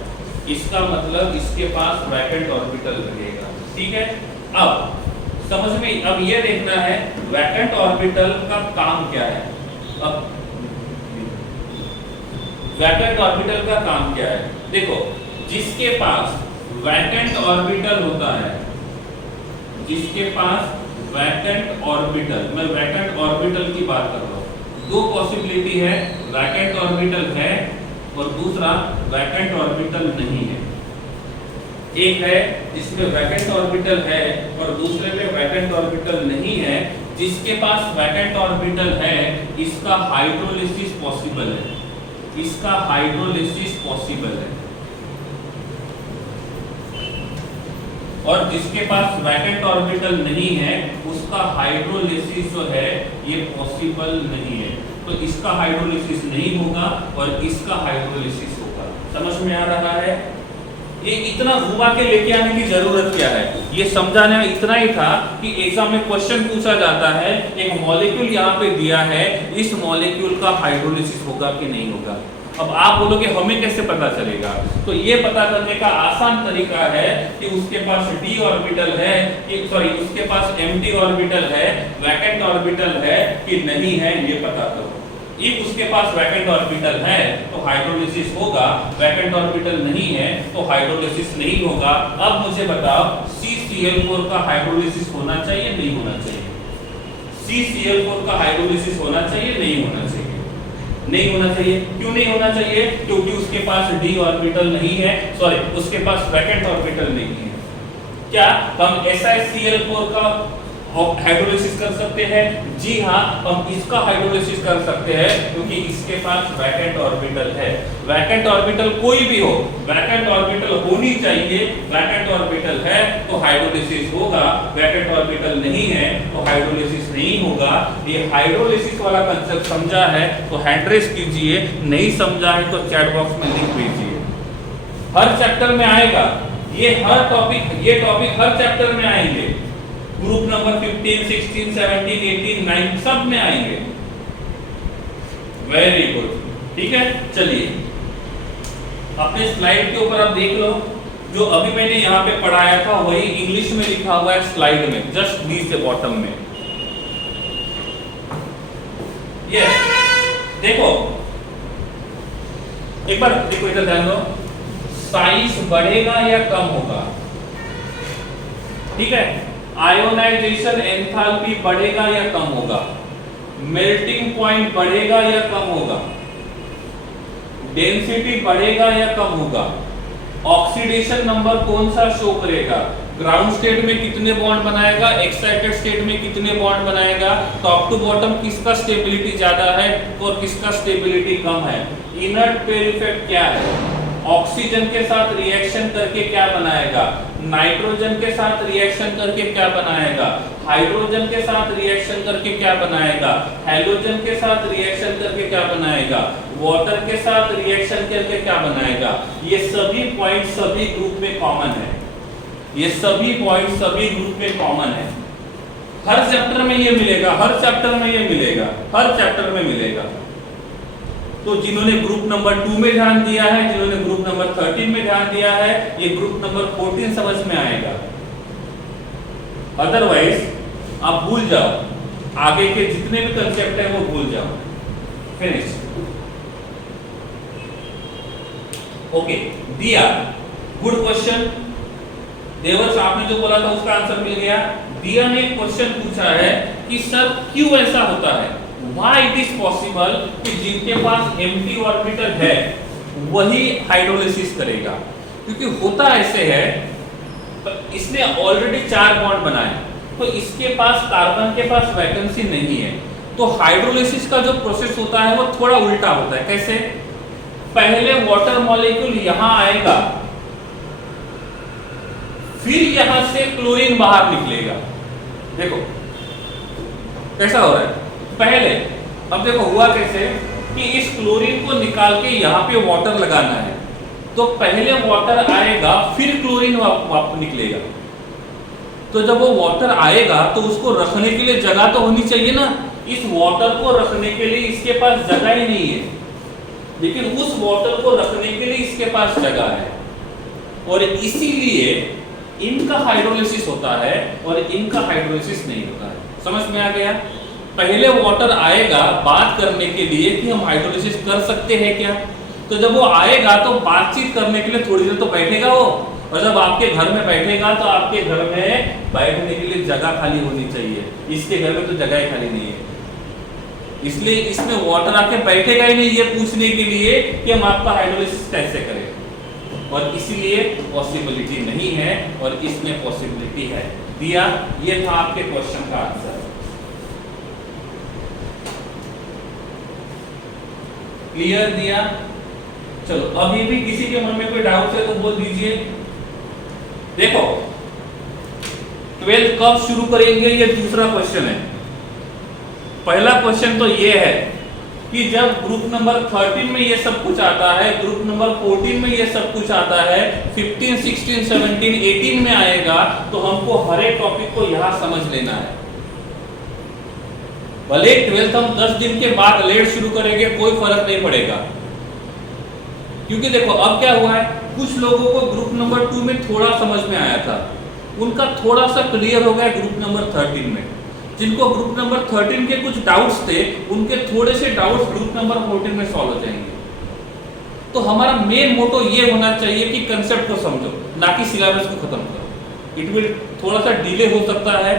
इसका मतलब इसके पास वैकेंट ऑर्बिटल रहेगा। ठीक है, अब समझ में, अब ये देखना है वैकेंट ऑर्बिटल का काम क्या है। अब वैकेंट ऑर्बिटल का काम क्या है? देखो, जिसके पास वैकेंट ऑर्बिटल होता है, जिसके पास वैकेंट ऑर्बिटल, मैं वैकेंट ऑर्बिटल की बात कर रहा हूँ, 2 पॉसिबिलिटी है, वैकेंट ऑर्बिटल है और दूसरा वैकेंट ऑर्बिटल नहीं है। एक है जिसमें वैकेंट ऑर्बिटल है और दूसरे में वैकेंट ऑर्बिटल नहीं है। जिसके पास वैकेंट ऑर्बिटल है इसका हाइड्रोलिसिस पॉसिबल है, इसका हाइड्रोलिसिस पॉसिबल है, और जिसके पास वैकेंट ऑर्बिटल नहीं है उसका हाइड्रोलिसिस जो है ये पॉसिबल नहीं है। तो इसका हाइड्रोलिसिस नहीं होगा और इसका हाइड्रोलिसिस होगा। समझ में आ रहा है? ये इतना घुमा के लेके आने की जरूरत क्या है? ये समझाने में इतना ही था कि एग्जाम में क्वेश्चन पूछा जाता है, एक मॉलिक्यूल यहाँ पे दिया है, इस मॉलिक्यूल का हाइड्रोलिसिस होगा कि नहीं होगा। अब आप बोलोगे हमें कैसे पता चलेगा? तो ये पता करने का आसान तरीका है कि उसके पास d ऑर्बिटल है कि उसके पास empty ऑर्बिटल है, वैकेंट ऑर्बिटल है कि नहीं है, ये पता करो। इफ उसके पास वैकेंट ऑर्बिटल है तो हाइड्रोलिसिस होगा, वैकेंट ऑर्बिटल नहीं है तो हाइड्रोलिसिस नहीं होगा। अब मुझे बताओ CCl4 का हाइड्रोलिसिस होना चाहिए नहीं होना चाहिए? CCl4 का हाइड्रोलिसिस होना चाहिए नहीं होना चाहिए? नहीं होना चाहिए। क्यों नहीं होना चाहिए? क्योंकि उसके पास d ऑर्बिटल नहीं है, उसके पास वैकेंट ऑर्बिटल नहीं है। क्या हम SiCl4 का हाइड्रोलिसिस कर सकते हैं? जी हाँ, हम इसका हाइड्रोलिसिस कर सकते हैं क्योंकि इसके पास वैकेंट ऑर्बिटल है। वैकेंट ऑर्बिटल कोई भी हो, वैकेंट ऑर्बिटल होनी चाहिए। वैकेंट ऑर्बिटल है तो हाइड्रोलिसिस होगा, वैकेंट ऑर्बिटल नहीं है तो हाइड्रोलिसिस नहीं होगा। ये हाइड्रोलिसिस वाला कंसेप्ट समझा है तो हैंड रेस कीजिए, नहीं समझा है तो चैट बॉक्स में लिख दीजिए। हर चैप्टर में आएगा ये टॉपिक हर चैप्टर में आएंगे। ग्रुप नंबर 15, 16, 17, 18, 9 सब में आएंगे। वेरी गुड, ठीक है। चलिए अपने स्लाइड के ऊपर आप देख लो, जो अभी मैंने यहाँ पे पढ़ाया था वही इंग्लिश में लिखा हुआ है स्लाइड में, जस्ट नीचे बॉटम में। यस, देखो एक बार देखो, इधर ध्यान दो। साइज बढ़ेगा या कम होगा? ठीक है, आयोनाइजेशन एंथैल्पी बढ़ेगा या कम होगा? मेल्टिंग पॉइंट बढ़ेगा या कम होगा? डेंसिटी बढ़ेगा या कम होगा? ऑक्सीडेशन नंबर कौन सा शो करेगा? ग्राउंड स्टेट में कितने बॉन्ड बनाएगा, एक्साइटेड स्टेट में कितने बॉन्ड बनाएगा, टॉप टू बॉटम किसका स्टेबिलिटी ज्यादा है और किसका स्टेबिलिटी कम है? इनर्ट पेयर इफेक्ट क्या है? ऑक्सीजन के साथ रिएक्शन करके क्या बनाएगा, नाइट्रोजन के साथ रिएक्शन करके क्या बनाएगा, हाइड्रोजन के साथ रिएक्शन करके क्या बनाएगा, हैलोजन के साथ रिएक्शन करके क्या बनाएगा, वाटर के साथ रिएक्शन करके क्या बनाएगा। ये सभी पॉइंट सभी ग्रुप में कॉमन है, ये सभी पॉइंट सभी ग्रुप में कॉमन है। हर चैप्टर में ये मिलेगा, हर चैप्टर में ये मिलेगा, हर चैप्टर में मिलेगा। तो जिन्होंने ग्रुप नंबर 2 में ध्यान दिया है, जिन्होंने ग्रुप नंबर 13 में ध्यान दिया है, ये ग्रुप नंबर 14 समझ में आएगा। अदरवाइज आप भूल जाओ, आगे के जितने भी कंसेप्ट है वो भूल जाओ। फिनिश। ओके, दिया, गुड क्वेश्चन। देवर्ष आपने जो बोला था उसका आंसर मिल गया। दिया ने एक क्वेश्चन पूछा है कि सर क्यों ऐसा होता है, व्हाई इट इज पॉसिबल कि जिनके पास एम्प्टी ऑर्बिटल है वही हाइड्रोलिसिस करेगा। क्योंकि होता ऐसे है, इसने ऑलरेडी 4 बॉन्ड बनाए, तो इसके पास कार्बन के पास वैकेंसी नहीं है, तो हाइड्रोलिसिस का जो प्रोसेस होता है वो थोड़ा उल्टा होता है। कैसे? पहले वाटर मॉलिक्यूल यहां आएगा, फिर यहां से क्लोरीन बाहर निकलेगा। देखो कैसा हो रहा है। पहले, अब देखो हुआ कैसे कि इस क्लोरीन को निकाल के यहाँ पे वाटर लगाना है, तो पहले वाटर आएगा फिर क्लोरीन निकलेगा। तो जब वो वाटर आएगा तो उसको रखने के लिए जगह तो होनी चाहिए ना। इस वाटर को रखने के लिए इसके पास जगह ही नहीं है, लेकिन उस वाटर को रखने के लिए इसके पास जगह है, और इसीलिए इनका हाइड्रोलिसिस होता है और इनका हाइड्रोलिसिस नहीं होता है। समझ में आ गया? पहले वाटर आएगा बात करने के लिए कि हम हाइड्रोलिसिस कर सकते हैं क्या, तो जब वो आएगा तो बातचीत करने के लिए थोड़ी देर तो बैठेगा वो, और जब आपके घर में बैठेगा तो आपके घर में बैठने के लिए जगह खाली होनी चाहिए। इसके घर में तो जगह खाली नहीं है, इसलिए इसमें वाटर आके बैठेगा ही नहीं ये पूछने के लिए कि हम आपका हाइड्रोलिसिस कैसे करें, और इसीलिए पॉसिबिलिटी नहीं है, और इसमें पॉसिबिलिटी है। दिया, ये था आपके क्वेश्चन का आंसर। क्लियर दिया? चलो, अभी भी किसी के मन में कोई डाउट है तो बोल दीजिए। देखो 12th कब शुरू करेंगे, ये दूसरा क्वेश्चन है। पहला क्वेश्चन तो ये है कि जब ग्रुप नंबर 13 में ये सब कुछ आता है, ग्रुप नंबर 14 में ये सब कुछ आता है, 15, 16, 17, 18 में आएगा, तो हमको हर एक टॉपिक को यहां समझ लेना है। भले 12th हम 10 दिन के बाद लेट शुरू करेंगे, कोई फर्क नहीं पड़ेगा। क्योंकि देखो अब क्या हुआ है, कुछ लोगों को ग्रुप नंबर 2 में थोड़ा समझ में आया था, उनका थोड़ा सा क्लियर हो गया ग्रुप नंबर 13 में। जिनको ग्रुप नंबर 13 के कुछ डाउट्स थे, उनके थोड़े से डाउट्स ग्रुप नंबर 14 में सॉल्व हो जाएंगे। तो हमारा मेन मोटो ये होना चाहिए कि कंसेप्ट को समझो, ना कि सिलेबस को खत्म करो। इट विल थोड़ा सा डिले हो सकता है,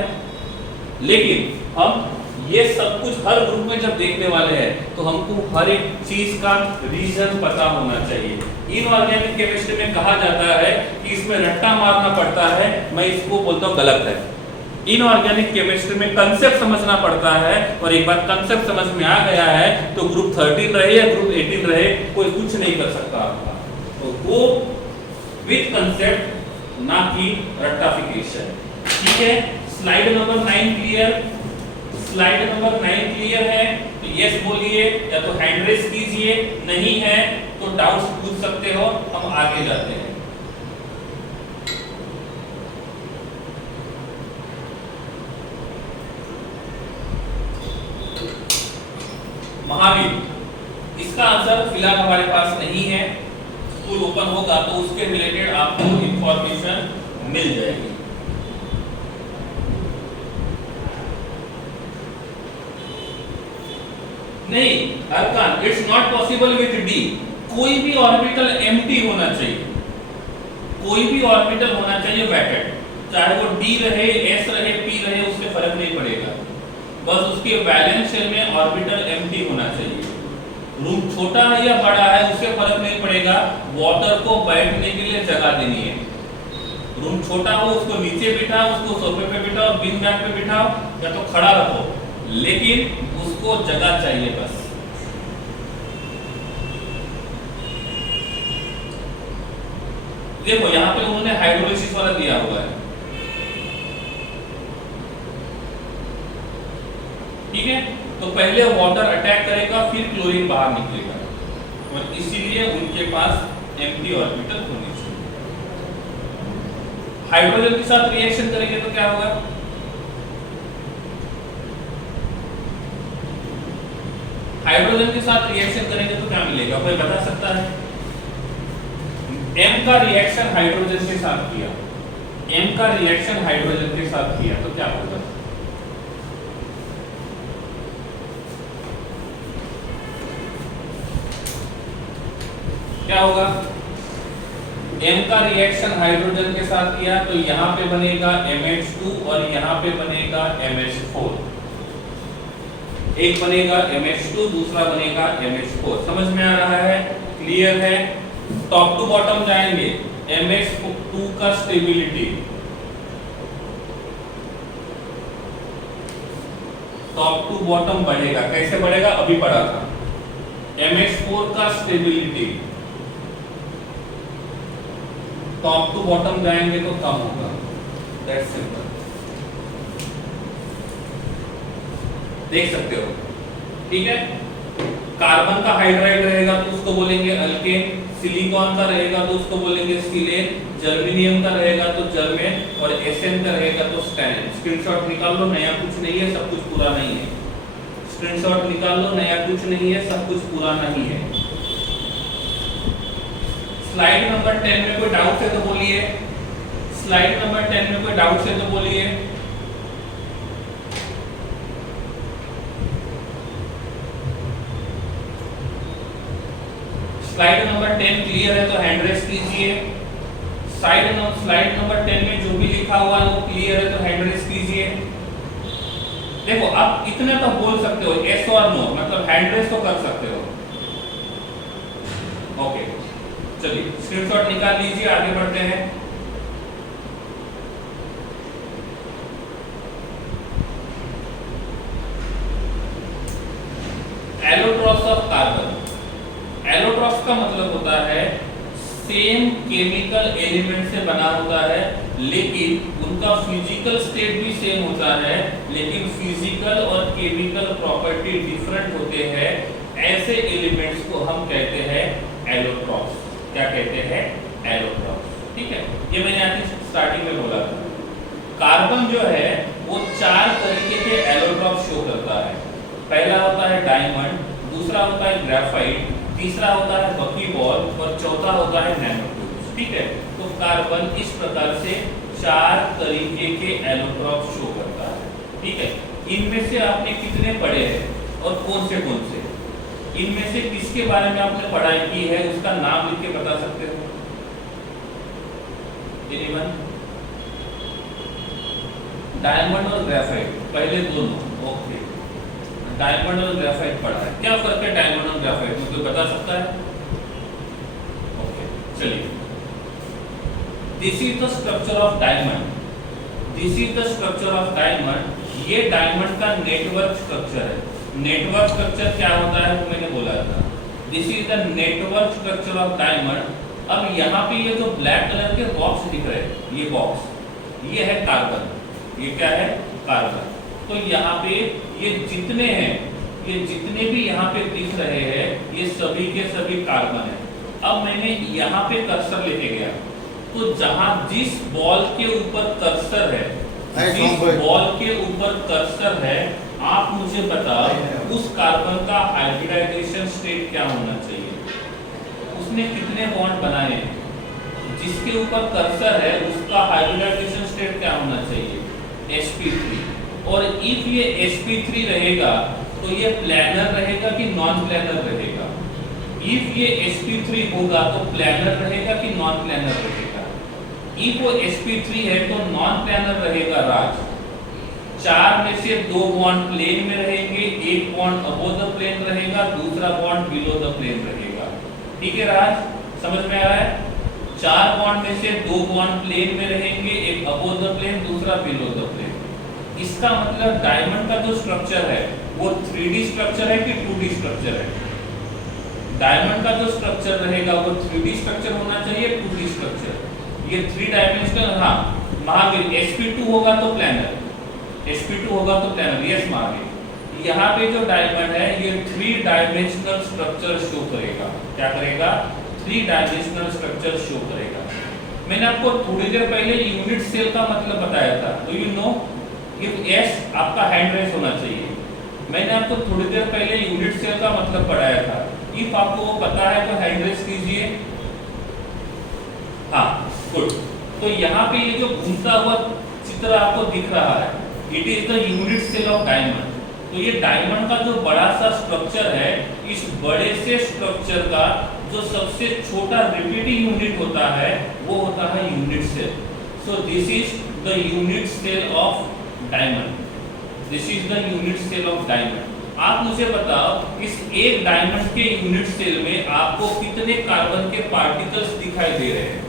लेकिन हम ये सब कुछ हर ग्रुप में जब देखने वाले हैं तो हमको हर एक चीज का रीजन पता होना चाहिए। इनऑर्गेनिक केमिस्ट्री में कहा जाता है कि इसमें रट्टा मारना पड़ता है, मैं इसको बोलता हूँ गलत है। इनऑर्गेनिक केमिस्ट्री में कंसेप्ट समझना पड़ता है, और एक बार कंसेप्ट समझ में आ गया है तो ग्रुप 13 रहे या ग्रुप 18 रहे, कोई कुछ नहीं कर सकता आपका। तो गो विद कंसेप्ट, ना कि रट्टाफिकेशन। ठीक है, slide number 9 clear? Slide number 9 clear है तो यस बोलिए, या तो हैंड रेस कीजिए, नहीं है तो डाउट्स पूछ सकते हो। हम आगे जाते हैं। महावीर, इसका आंसर फिलहाल हमारे पास नहीं है, स्कूल ओपन होगा तो उसके रिलेटेड आपको इंफॉर्मेशन मिल जाएगी। नहीं अरकान, it's not possible with D. कोई भी ऑर्बिटल एम्प्टी होना चाहिए, कोई भी ऑर्बिटल होना चाहिए वैकेंट, चाहे वो डी रहे, एस रहे, पी रहे, उससे फर्क नहीं पड़ेगा, बस उसके वैलेंस शेल में ऑर्बिटल एम्प्टी होना चाहिए। रूम छोटा है या बड़ा है उससे फर्क नहीं पड़ेगा, वाटर को बैठने के लिए जगह देनी है। रूम छोटा हो उसको नीचे बिठाओ, उसको सोफे पे बिठाओ, बिन बैग पे बिठाओ, या तो खड़ा रखो, लेकिन उसको जगह चाहिए बस। देखो यहाँ पे उन्होंने हाइड्रोलिसिस वाला दिया हुआ है, ठीक है। तो पहले वाटर अटैक करेगा, फिर क्लोरीन बाहर निकलेगा, और इसीलिए उनके पास एम्प्टी ऑर्बिटल होनी चाहिए। हाइड्रोजन के साथ रिएक्शन करेंगे तो क्या होगा? हाइड्रोजन के साथ रिएक्शन करेंगे तो क्या मिलेगा, कोई बता सकता है? M का रिएक्शन हाइड्रोजन के साथ किया, M का रिएक्शन हाइड्रोजन के साथ किया तो क्या होगा? क्या होगा? M का रिएक्शन हाइड्रोजन के साथ किया तो यहाँ पे बनेगा MH2 और यहाँ पे बनेगा MH4। एक बनेगा MH2, दूसरा बनेगा MH4। समझ में आ रहा है? क्लियर है? टॉप टू बॉटम जाएंगे। MH2 का स्टेबिलिटी, टॉप टू बॉटम बढ़ेगा। कैसे बढ़ेगा? अभी पढ़ा था। MH4 का स्टेबिलिटी टॉप टू बॉटम जाएंगे तो कम होगा। दैट्स सिंपल, देख सकते हो, ठीक है। कार्बन का हाइड्राइड रहेगा तो उसको बोलेंगे अल्केन, सिलिकॉन का रहेगा तो उसको बोलेंगे सिलेन, जर्मेनियम का रहेगा तो जर्मेन, और एसएन का रहेगा तो स्टैनिन। स्क्रीनशॉट निकाल लो, नया कुछ नहीं है, सब कुछ पूरा नहीं है। स्क्रीनशॉट निकाल लो, नया कुछ नहीं है, सब कुछ पूरा नहीं है। स्लाइड नंबर 10 में कोई डाउट है तो बोलिए। स्लाइड नंबर 10 में कोई डाउट है तो बोलिए। स्लाइड नंबर 10 क्लियर है तो हैंड रेस कीजिए। स्लाइड नंबर 10 में जो भी लिखा हुआ है वो क्लियर है तो हैंड रेस कीजिए। देखो आप इतने तो बोल सकते हो, यस और नो, मतलब हैंड रेस तो कर सकते हो। ओके, चलिए स्क्रीनशॉट निकाल लीजिए, आगे बढ़ते हैं। Allotropes of carbon. एलोट्रॉप्स का मतलब होता है सेम केमिकल एलिमेंट से बना होता है, लेकिन उनका फिजिकल स्टेट भी सेम होता है, लेकिन फिजिकल और केमिकल प्रॉपर्टी डिफरेंट होते हैं। ऐसे एलिमेंट्स को हम कहते हैं एलोट्रॉप्स। क्या कहते हैं? एलोट्रॉप्स, ठीक है। ये मैंने आपकी स्टार्टिंग में बोला था। कार्बन जो है वो 4 तरीके के एलोट्रॉप्स शो करता है। पहला होता है डायमंड, दूसरा होता है ग्रेफाइट, तीसरा होता है बकीबॉल, और चौथा होता है नैनोट्यूब्स, ठीक है। तो कार्बन इस प्रकार से 4 तरीके के एलोट्रॉप्स शो करता है, ठीक है। इनमें से आपने कितने पढ़े हैं और कौन से? इनमें से किसके बारे में आपने पढ़ाई की है उसका नाम लिख के बता सकते हो? एनीवन? डायमंड और ग्रेफाइट, पहले दोनों, ओके। डायमंड और ग्रेफाइट पढ़ा है, क्या फर्क है डायमंड और ग्रेफाइट में, कोई बता सकता है? ओके, चलिए। This is the structure of diamond. This is the structure of diamond. ये डायमंड का नेटवर्क स्ट्रक्चर है। नेटवर्क स्ट्रक्चर क्या होता है वो मैंने बोला था। This is the network structure of diamond. अब यहाँ पे ये जो ब्लैक कलर के बॉक्स दिख रहे हैं, ये बॉक्स, ये है कार्बन। ये क्या है? कार्बन। तो यहाँ पे ये जितने हैं, ये जितने भी यहाँ पे दिख रहे हैं, ये सभी के सभी कार्बन है। अब मैंने यहाँ पे कर्सर लेके गया, तो जहाँ जिस बॉल के ऊपर कर्सर है, जिस बॉल के ऊपर कर्सर है, आप मुझे बताओ उस कार्बन का हाइब्रिडाइजेशन स्टेट क्या होना चाहिए? उसने कितने बॉन्ड बनाए हैं? जिसके ऊपर कर्सर है उसका हाइब्रिडाइजेशन स्टेट क्या होना चाहिए? sp3। और इफ ये sp3 रहेगा तो ये प्लैनर रहेगा कि नॉन प्लैनर रहेगा? इफ ये sp3 होगा तो प्लैनर रहेगा कि नॉन प्लैनर रहेगा? इफ वो sp3 है तो नॉन प्लैनर रहेगा राज। 4 में से 2 बॉन्ड प्लेन में रहेंगे, एक बॉन्ड अबोव द प्लेन रहेगा, दूसरा बॉन्ड बिलो द प्लेन रहेगा, ठीक है राज? समझ में आ रहा है? 4 बॉन्ड में से 2 बॉन्ड प्लेन में रहेंगे, एक अबोव द प्लेन, दूसरा बिलो द प्लेन। इसका मतलब डायमंड का जो स्ट्रक्चर है वो 3D स्ट्रक्चर है कि 2D स्ट्रक्चर है? डायमंड का जो स्ट्रक्चर रहेगा वो 3D स्ट्रक्चर होना चाहिए, 2D स्ट्रक्चर? ये 3 डायमेंशनल, हाँ महावीर sp2 होगा तो प्लानर, sp2 होगा तो प्लानर, यस महावीर। यहाँ पे जो डायमंड है ये 3 डायमेंशनल स्ट्रक्चर शो करेगा। क्या करेगा? 3 डायमेंशनल स्ट्रक्चर शो करेगा। मैंने आपको थोड़ी देर पहले यूनिट सेल का मतलब बताया था। Do you know if S आपका हैंड रेस होना चाहिए। मैंने आपको थोड़ी देर पहले यूनिट सेल का मतलब पढ़ाया था। इफ आपको वो पता है तो हैंड रेस कीजिए। हाँ गुड। तो यहाँ पे ये जो घूमता हुआ चित्र आपको दिख रहा है, it is the unit cell of diamond. तो ये डायमंड का जो बड़ा सा स्ट्रक्चर है, इस बड़े से स्ट्रक्चर का जो सबसे छोटा रिपीटिंग यूनिट होता है वो होता है unit cell. So this is the unit cell of diamond. This is the unit cell of diamond. आप मुझे बताओ इस एक डायमंड के यूनिट सेल में आपको कितने कार्बन के पार्टिकल्स दिखाई दे रहे हैं?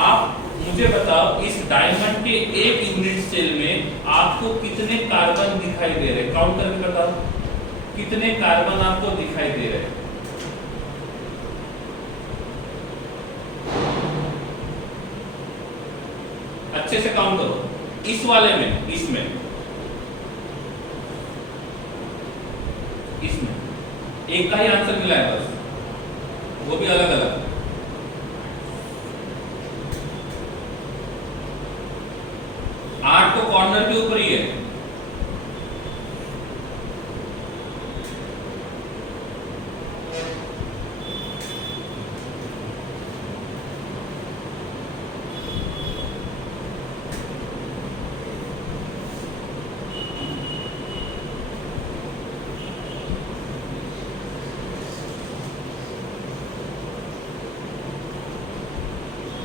आप मुझे बताओ इस डायमंड के एक यूनिट सेल में आपको कितने कार्बन दिखाई दे रहे हैं? काउंट करके बताओ कितने कार्बन आपको दिखाई दे रहे हैं। अच्छे से काउंट करो। इस वाले में, इसमें एक का ही आंसर मिला है बस, वो भी अलग अलग। आठ तो कॉर्नर के ऊपर ही है।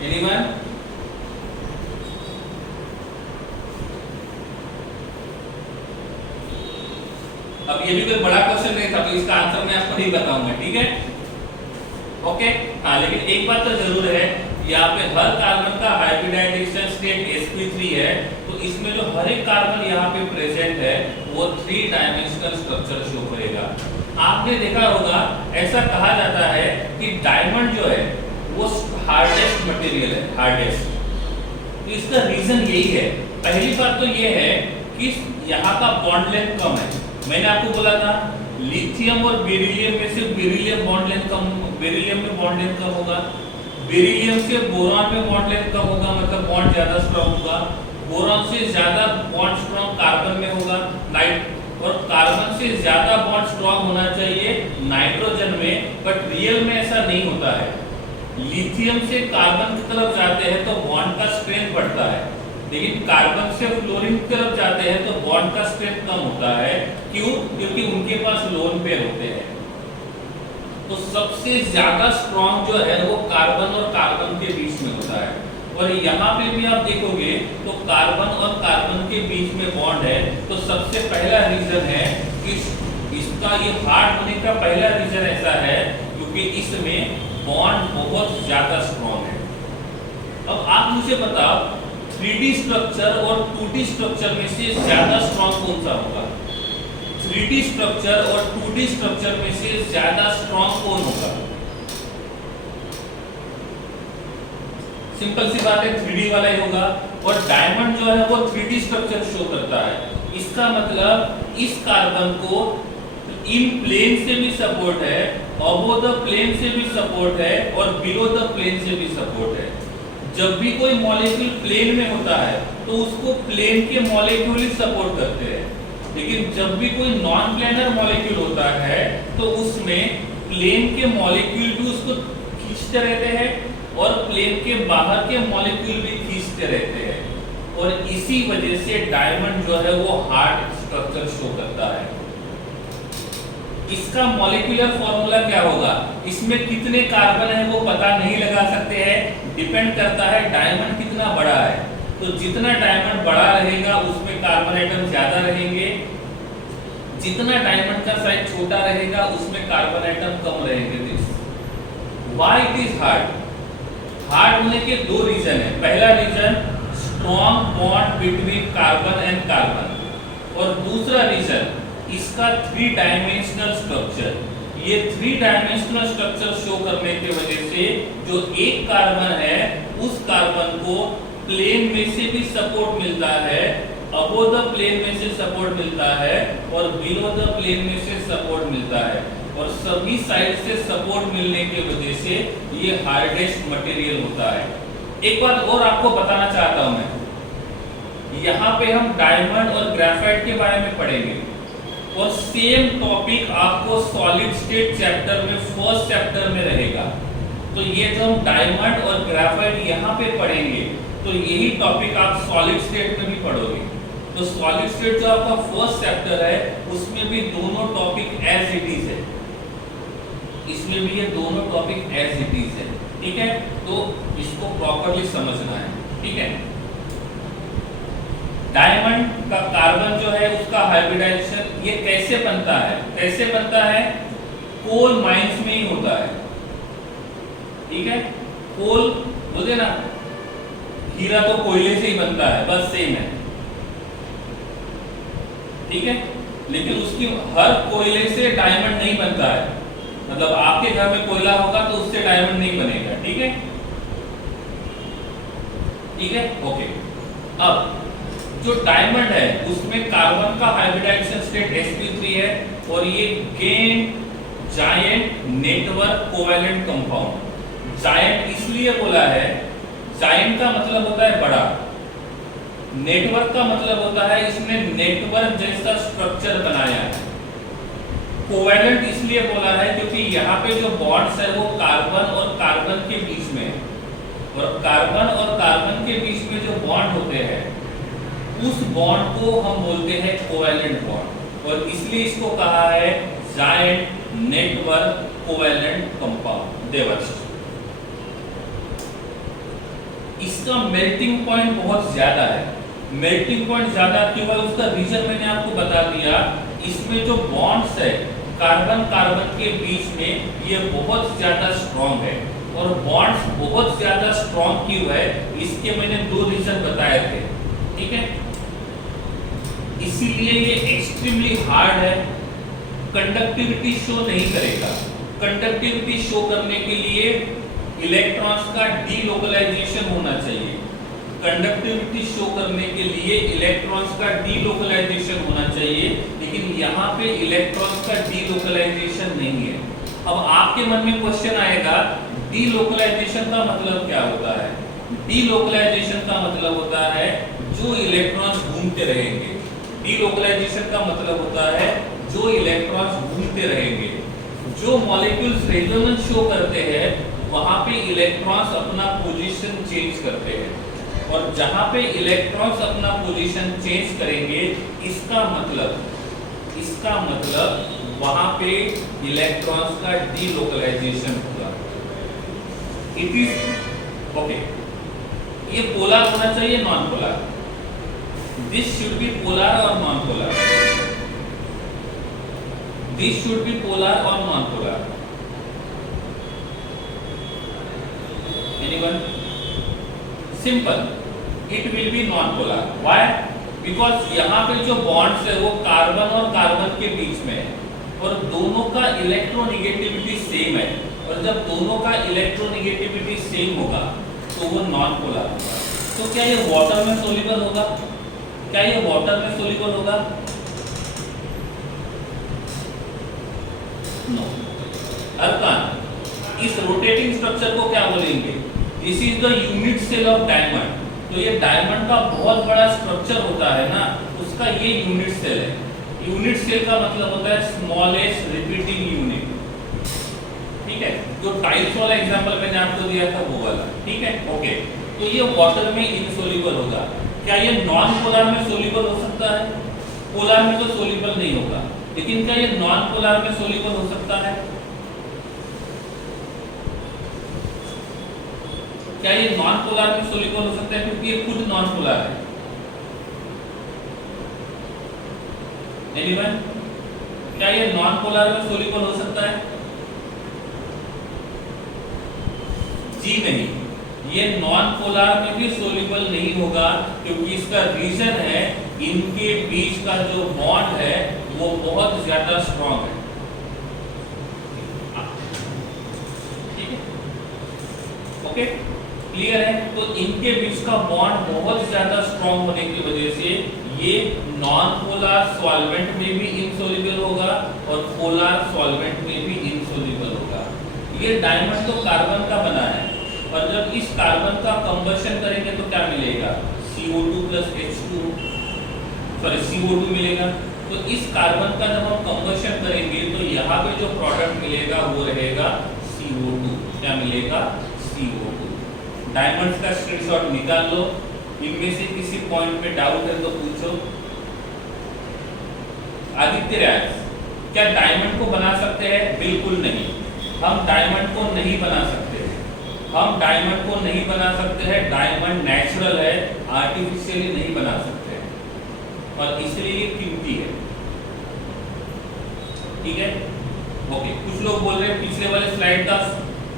Anyone? अब ये भी कोई बड़ा क्वेश्चन नहीं था, तो इसका आंसर मैं आपको नहीं बताऊंगा, ठीक है? ओके। हाँ, लेकिन एक बात तो जरूर है, यहाँ पे हर कार्बन का हाइब्रिडाइजेशन स्टेट sp3 है, तो इसमें जो हर एक कार्बन यहाँ पे प्रेजेंट है वो 3 डायमेंशनल स्ट्रक्चर शो करेगा। आपने देखा होगा, ऐसा कहा जाता है कि डायमंड जो है वो हार्डेस्ट मटेरियल है, हार्डेस्ट। तो इसका रीजन यही है। पहली बात तो ये है कि यहाँ का बॉन्ड लेंथ कम है। मैंने आपको बोला था लिथियम और बेरिलियम में से बेरिलियम बॉन्ड लेंथ कम, बेरिलियम में बॉन्ड लेंथ कम होगा। बेरिलियम से बोरॉन में बॉन्ड लेंथ कम होगा, मतलब बॉन्ड ज्यादा स्ट्रांग होगा। बोरॉन से ज्यादा बॉन्ड स्ट्रांग कार्बन में होगा, और कार्बन से ज्यादा बॉन्ड स्ट्रांग होना चाहिए नाइट्रोजन में, बट रियल में ऐसा नहीं होता है। लिथियम से कार्बन की तरफ जाते हैं तो बॉन्ड का स्ट्रेंथ बढ़ता है, लेकिन कार्बन से फ्लोरीन की तरफ जाते हैं तो बॉन्ड का स्ट्रेंथ कम होता है। क्यों? क्योंकि उनके पास लोन पेयर होते हैं। तो सबसे ज्यादा स्ट्रांग जो है वो कार्बन और कार्बन के बीच में होता है। और यहाँ पे भी आप देखोगे तो कार्बन और कार्बन के बीच में बॉन्ड है। तो सबसे पहला रीजन है कि इसका ये हार्ड होने का पहला रीजन ऐसा है क्योंकि इसमें बॉन्ड बहुत ज्यादा स्ट्रांग है। अब आप मुझे बताओ 3D स्ट्रक्चर और 2D स्ट्रक्चर में से ज्यादा स्ट्रांग कौन सा होगा? 3D स्ट्रक्चर और 2D स्ट्रक्चर में से ज्यादा स्ट्रांग कौन होगा? सिंपल सी बात है, 3D वाला ही होगा। और डायमंड जो है वो 3D स्ट्रक्चर शो करता है। इसका मतलब इस कार्बन को इन प्लेन से भी सपोर्ट है, अबोव द प्लेन से भी सपोर्ट है और बिलो द प्लेन से भी सपोर्ट है। जब भी कोई मॉलिक्यूल प्लेन में होता है तो उसको प्लेन के मॉलिक्यूल ही सपोर्ट करते हैं, लेकिन जब भी कोई नॉन प्लेनर मॉलिक्यूल होता है तो उसमें प्लेन के मॉलिक्यूल भी उसको खींचते रहते हैं और प्लेन के बाहर के मॉलिक्यूल भी खींचते रहते हैं। और इसी वजह से डायमंड जो है वो हार्ड स्ट्रक्चर शो करता है। इसका मॉलिक्यूलर फॉर्मूला क्या होगा? इसमें कितने कार्बन है वो पता नहीं लगा सकते हैं, डिपेंड करता है डायमंड कितना बड़ा है। तो जितना डायमंड बड़ा रहेगा उसमें कार्बन एटम ज्यादा रहेंगे, जितना डायमंड का साइज छोटा रहेगा उसमें कार्बन एटम कम रहेंगे। Why it is hard? Hard होने के दो रीजन है। पहला reason strong bond between carbon and carbon, और दूसरा रीजन इसका 3 डायमेंशनल स्ट्रक्चर। ये 3 डायमेंशनल स्ट्रक्चर शो करने की वजह से जो एक कार्बन है उस कार्बन को प्लेन में से भी सपोर्ट मिलता है, अबोव द प्लेन में से सपोर्ट मिलता है और बिलो द प्लेन में से सपोर्ट मिलता है, और सभी साइड से सपोर्ट मिलने की वजह से ये हार्डेस्ट मटेरियल होता है। एक बात और आपको बताना चाहता हूं मैं, यहाँ पे हम डायमंड और ग्रेफाइट के बारे में पढ़ेंगे और सेम टॉपिक आपको सॉलिड स्टेट चैप्टर में फर्स्ट चैप्टर में रहेगा। तो ये जो हम डायमंड और ग्रेफाइट यहाँ पे पढ़ेंगे तो यही टॉपिक आप सॉलिड स्टेट में भी पढ़ोगे। तो सॉलिड स्टेट जो आपका फर्स्ट चैप्टर है उसमें भी दोनों टॉपिक एज इट इज है, इसमें भी ये दोनों टॉपिक एज इट इज है, ठीक है। तो इसको प्रॉपर्ली समझना है, ठीक है। डायमंड का कार्बन जो है उसका हाइब्रिडाइजेशन ये कैसे बनता है, कैसे बनता है, कोल माइंस में ही होता है, ठीक है। कोल बोलते ना, हीरा तो कोयले से ही बनता है, बस सेम है, ठीक है। लेकिन उसकी हर कोयले से डायमंड नहीं बनता है, मतलब आपके घर में कोयला होगा तो उससे डायमंड नहीं बनेगा, ठीक है, ठीक है, ओके। अब जो डायमंड है उसमें कार्बन का हाइब्रिडाइजेशन स्टेट sp3 है और ये gain giant network covalent compound. Giant इसलिए बोला है, जायंट का मतलब होता है बड़ा, नेटवर्क का मतलब होता है इसने नेटवर्क जैसा स्ट्रक्चर बनाया है। कोवैलेंट इसलिए बोला है क्योंकि यहाँ पे जो बॉन्ड्स है वो कार्बन और कार्बन के बीच में है, और कार्बन और कार्बन के बीच में जो बॉन्ड होते हैं उस बॉन्ड को हम बोलते हैं कोवैलेंट बॉन्ड, और इसलिए इसको कहा है जायंट नेटवर्क कोवैलेंट कंपाउंड देवस्थ। इसका मेल्टिंग पॉइंट बहुत ज्यादा है। मेल्टिंग पॉइंट ज्यादा क्यों है उसका रीजन मैंने आपको बता दिया। इसमें जो बॉन्ड्स है कार्बन कार्बन के बीच में ये बहुत ज्यादा स्ट्रॉन्ग है, और बॉन्ड्स बहुत ज्यादा स्ट्रॉन्ग क्यों है इसके मैंने 2 रीजन बताए थे, ठीक है। इसीलिए ये एक्सट्रीमली हार्ड है, कंडक्टिविटी शो नहीं करेगा। कंडक्टिविटी शो करने के लिए इलेक्ट्रॉन्स का डीलोकलाइजेशन होना चाहिए। कंडक्टिविटी शो करने के लिए इलेक्ट्रॉन्स का डीलोकलाइजेशन होना चाहिए, लेकिन यहाँ पे इलेक्ट्रॉन्स का डीलोकलाइजेशन नहीं है। अब आपके मन में क्वेश्चन आएगा डीलोकलाइजेशन का मतलब क्या होता है। डीलोकलाइजेशन का मतलब होता है जो इलेक्ट्रॉन्स घूमते रहेंगे। डीलोकलाइजेशन का मतलब होता है जो इलेक्ट्रॉन्स घूमते रहेंगे। जो मॉलिक्यूल्स रेजोनेंस शो करते हैं वहां पे इलेक्ट्रॉन्स अपना पोजीशन चेंज करते हैं, और जहां पे इलेक्ट्रॉन्स अपना पोजीशन चेंज करेंगे इसका मतलब वहां पे इलेक्ट्रॉन्स का डीलोकलाइजेशन होगा। It is okay. ये पोलर होना चाहिए, non polar. This should be polar और non polar. This should be polar और non polar. Anyone? Simple, it will be non polar. Why? Because यहाँ पे जो बॉन्ड्स है वो कार्बन और कार्बन के बीच में है, और दोनों का इलेक्ट्रोनेगेटिविटी सेम है, और जब दोनों का इलेक्ट्रोनेगेटिविटी सेम होगा तो वो नॉन पोलर होगा। तो क्या ये वाटर में सोल्यूबल होगा? क्या ये वाटर में सोल्यूबल होगा? नो। अरकान, इस रोटेटिंग स्ट्रक्चर को क्या बोलेंगे? This is the unit cell of diamond. तो ये डायमंड का बहुत बड़ा स्ट्रक्चर होता है ना, उसका ये यूनिट सेल है। यूनिट सेल का मतलब होता है स्मॉलेस्ट रिपीटिंग यूनिट, ठीक है। जो टाइल्स वाला एग्जांपल मैंने आपको दिया था वो वाला, ठीक है, ओके। तो ये वाटर में इनसोल्यूबल होगा। क्या ये नॉन पोलर में सोल्यूबल हो सकता है? पोलर में तो सोल्यूबल नहीं होगा, लेकिन क्या ये नॉन पोलर में सोल्यूबल हो सकता है? क्या ये नॉन पोलर में सोल्यूबल हो सकता है? क्योंकि ये खुद नॉन पोलर है। एनीवन? क्या ये नॉन पोलर में सोल्यूबल हो सकता है? जी नहीं, ये नॉन पोलर में भी सोल्यूबल नहीं होगा, क्योंकि इसका रीजन है इनके बीच का जो बॉन्ड है वो बहुत ज्यादा स्ट्रॉन्ग है। ओके, क्लियर है। तो इनके बीच का बॉन्ड बहुत ज्यादा स्ट्रॉन्ग होने की वजह से ये नॉन पोलर सॉल्वेंट में भी इनसोल्युबल होगा और पोलर सॉल्वेंट में भी इनसोल्युबल होगा। ये डायमंड तो कार्बन का बना है और जब इस कार्बन का कंबशन करेंगे तो क्या मिलेगा, CO2 मिलेगा। तो इस कार्बन का जब हम कंबशन करेंगे तो यहाँ पे जो प्रोडक्ट मिलेगा वो रहेगा CO2। क्या मिलेगा, CO2। डायमंड्स का स्क्रीनशॉट निकाल लो, इनमें से किसी पॉइंट पे डाउट है तो पूछो। आदित्य राज, क्या डायमंड को बना सकते हैं? बिल्कुल नहीं, हम डायमंड को नहीं बना सकते हैं। हम डायमंड को नहीं बना सकते हैं। डायमंड नेचुरल है, आर्टिफिशियली नहीं बना सकते हैं और इसलिए ये कीमती है। ठीक है, ओके। कुछ लोग बोल रहे हैं पिछले वाले स्लाइड का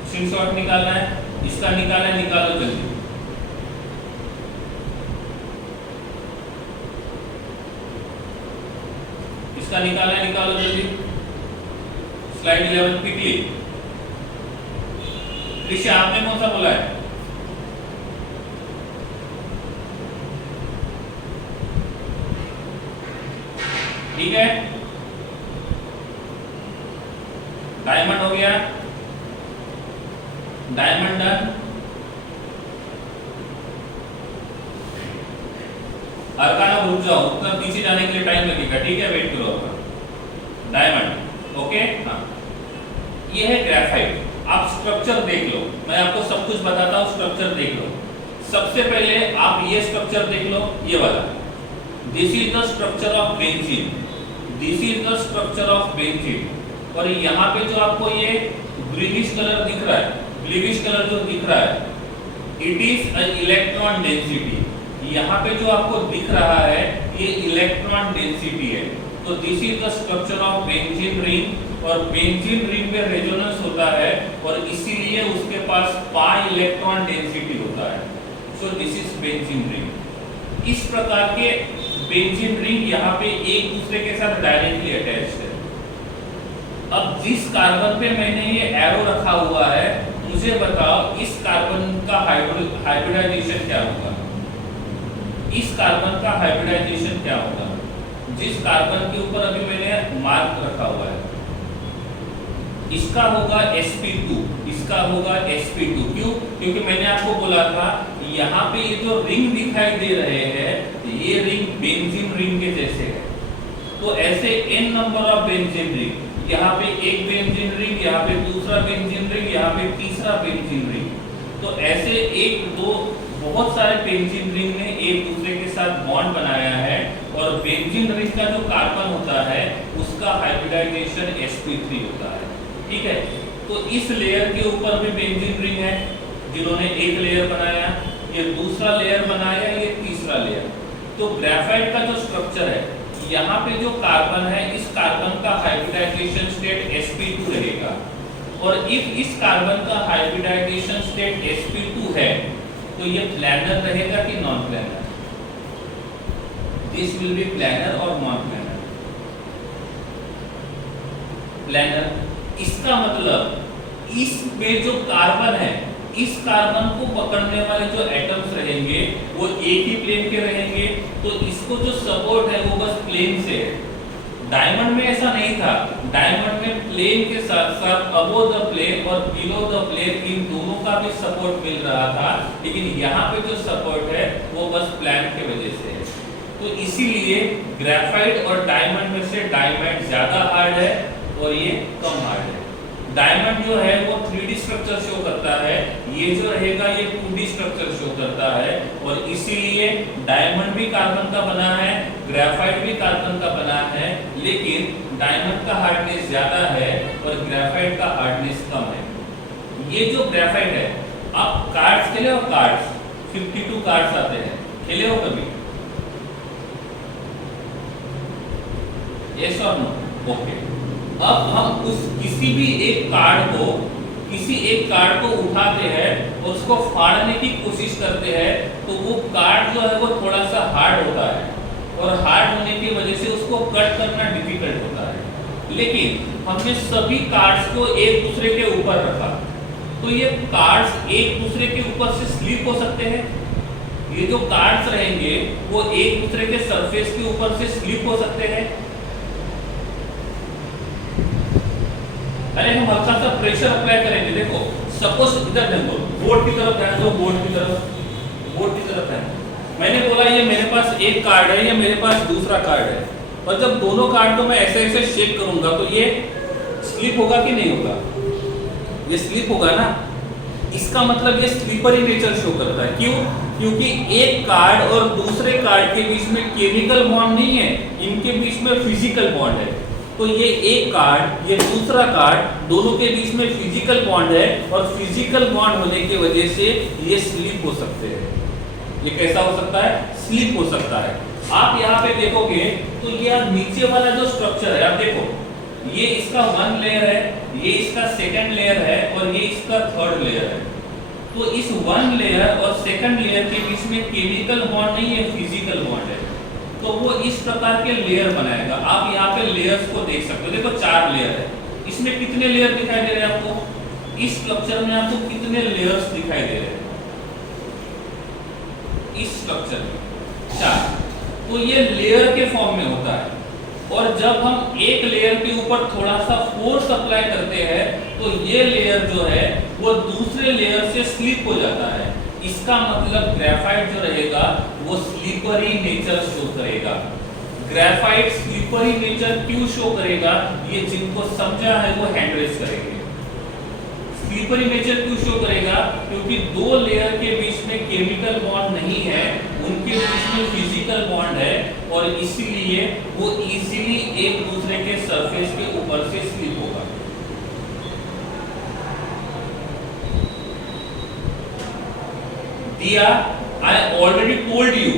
स्क्रीनशॉट निकालना है, इसका निकालना है, निकालो जल्दी। इसका निकालना है, निकालो जल्दी। Slide 11 quickly. ऋषि आपने कौन सा बोला है? ठीक है, डायमंड हो गया, डायमंड डन। अरकाना रुक जाओ, उतना पीछे जाने के लिए टाइम लगेगा। ठीक है, वेट करो। Diamond okay. हाँ, ये है ग्रेफाइट। आप स्ट्रक्चर देख लो, मैं आपको सब कुछ बताता हूँ, स्ट्रक्चर देख लो। सबसे पहले आप ये स्ट्रक्चर देख लो, ये वाला। This is the structure of benzene, this is the structure of benzene. और यहाँ पे जो आपको ये ग्रीनिश कलर दिख रहा है, ब्लूइश कलर जो दिख रहा है, it is a electron density. यहाँ पे जो आपको दिख रहा है ये इलेक्ट्रॉन डेंसिटी है। तो this is the structure of benzene ring और बेंजीन रिंग में रेजोनेंस होता है और इसीलिए उसके पास पाई इलेक्ट्रॉन डेंसिटी होता है। सो दिस इज बेंजीन रिंग। इस प्रकार के बेंजीन रिंग यहाँ पे एक दूसरे के साथ डायरेक्टली अटैच्ड है। अब जिस कार्बन पे मैंने ये एरो रखा हुआ है, मुझे बताओ इस कार्बन का हाइब्रिडाइजेशन क्या होगा, इस कार्बन का हाइब्रिडाइजेशन क्या होगा? जिस कार्बन के ऊपर अभी मैंने मार्क रखा हुआ है, इसका होगा sp2, इसका होगा sp2। क्यों? क्योंकि मैंने आपको बोला था यहाँ पे ये जो रिंग दिखाई दे रहे हैं, ये रिंग बेंजीन रिंग के जैसे है। तो ऐसे n number of benzene ring, यहाँ पे एक बेंजीन रिंग, यहाँ पे दूसरा बेंजीन रिंग, यहाँ पे तीसरा बेंजीन रिंग। तो ऐसे एक दो बहुत सारे बेंजीन रिंग ने एक दूसरे के साथ बॉन्ड बनाया है और बेंजीन रिंग का जो कार्बन होता है उसका हाइब्रिडाइजेशन sp3 होता है। ठीक है, तो इस लेयर के ऊपर भी बेंजीन रिंग है, जिन्होंने एक लेयर बनाया, ये दूसरा लेयर बनाया, ये तीसरा लेयर। तो ग्रेफाइट का जो स्ट्रक्चर है, यहाँ पे जो कार्बन है, इस कार्बन का हाइब्रिडाइजेशन स्टेट sp2 रहेगा। और इफ इस कार्बन का हाइब्रिडाइजेशन स्टेट sp2 है तो ये प्लैनर रहेगा कि non planar? This will be planar और नॉन प्लैनर? प्लैनर। इसका मतलब इसमें जो कार्बन है, इस कार्बन को पकड़ने वाले जो एटम्स रहेंगे वो एक ही प्लेन के रहेंगे, तो इसको जो सपोर्ट है वो बस प्लेन से है। डायमंड में ऐसा नहीं था, डायमंड में प्लेन के साथ साथ अबोव द प्लेन और बिलो द प्लेन इन दोनों का भी सपोर्ट मिल रहा था, लेकिन यहाँ पे जो सपोर्ट है वो बस प्लेन के वजह से है। तो इसीलिए ग्रेफाइट और डायमंड में से डायमंड ज्यादा हार्ड है और ये कम हार्ड है। डायमंड जो है वो 3D स्ट्रक्चर शो करता है, ये जो रहेगा ये 2D स्ट्रक्चर शो करता है और इसीलिए डायमंड भी कार्बन का बना है, ग्रेफाइट भी कार्बन का बना है, लेकिन डायमंड का हार्डनेस ज्यादा है और ग्रेफाइट का हार्डनेस कम है। ये जो ग्रेफाइट है, आप कार्ड्स खेले हो? कार्ड्स 52 कार्ड्स आते हैं, खेले हो कभी? यस और नो? ओके। अब हम उस किसी भी एक कार्ड को उठाते हैं और उसको फाड़ने की कोशिश करते हैं, तो वो कार्ड जो है वो थोड़ा सा हार्ड होता है और हार्ड होने की वजह से उसको कट करना डिफिकल्ट होता है। लेकिन हमने सभी कार्ड्स को एक दूसरे के ऊपर रखा, तो ये कार्ड्स एक दूसरे के ऊपर से स्लिप हो सकते हैं। ये जो कार्ड्स रहेंगे वो एक दूसरे के सरफेस के ऊपर से स्लिप हो सकते हैं। अरे हम हल्का सा प्रेशर अप्लाई करेंगे, देखो सपोज इधर देखो, बोर्ड की तरफ ध्यान दो, बोर्ड की तरफ ध्यान। मैंने बोला ये मेरे पास एक कार्ड है, ये मेरे पास दूसरा कार्ड है, और जब दोनों कार्ड को मैं ऐसे ऐसे शेक करूंगा तो ये स्लिप होगा कि नहीं होगा? ये स्लिप होगा ना। इसका मतलब ये स्लिपरी नेचर शो करता है। क्यों? क्योंकि एक कार्ड और दूसरे कार्ड के बीच में केमिकल बॉन्ड नहीं है, इनके बीच में फिजिकल बॉन्ड है। तो ये एक कार्ड, ये दूसरा कार्ड, दोनों के बीच में फिजिकल बॉन्ड है, और फिजिकल बॉन्ड होने की वजह से ये स्लिप हो सकते हैं। ये कैसा हो सकता है? स्लिप हो सकता है। आप यहाँ पे देखोगे तो ये नीचे वाला जो स्ट्रक्चर है, आप देखो ये इसका वन लेयर है, ये इसका सेकंड लेयर है, और ये इसका थर्ड लेयर है। तो इस वन लेयर और सेकंड लेयर के बीच में केमिकल बॉन्ड नहीं है, फिजिकल बॉन्ड है। तो वो इस प्रकार के लेयर बनाएगा। आप यहाँ पे लेयर्स को देख सकते हो, देखो 4 लेयर है। इसमें कितने लेयर दिखाई दे रहे हैं आपको? इस स्ट्रक्चर में आपको कितने लेयर्स दिखाई दे रहे हैं? इस स्ट्रक्चर में 4। तो ये लेयर के फॉर्म में होता है, और जब हम एक लेयर के ऊपर थोड़ा सा फोर्स अप्लाई करते हैं तो ये लेयर जो है वो दूसरे लेयर से स्लिप हो जाता है। इसका मतलब ग्रेफाइट जो रहेगा वो स्लिपरी नेचर शो करेगा। ग्रेफाइट स्लिपरी नेचर क्यों शो करेगा? ये जिनको समझा है वो हैंड रेज करेंगे। स्लिपरी नेचर क्यों शो करेगा? क्योंकि दो लेयर के बीच में केमिकल बॉन्ड नहीं है, उनके बीच में फिजिकल बॉन्ड है, और इसीलिए वो इजीली एक दूसरे के सरफेस के ऊपर से स्लिप होगा। दिया, I already told you,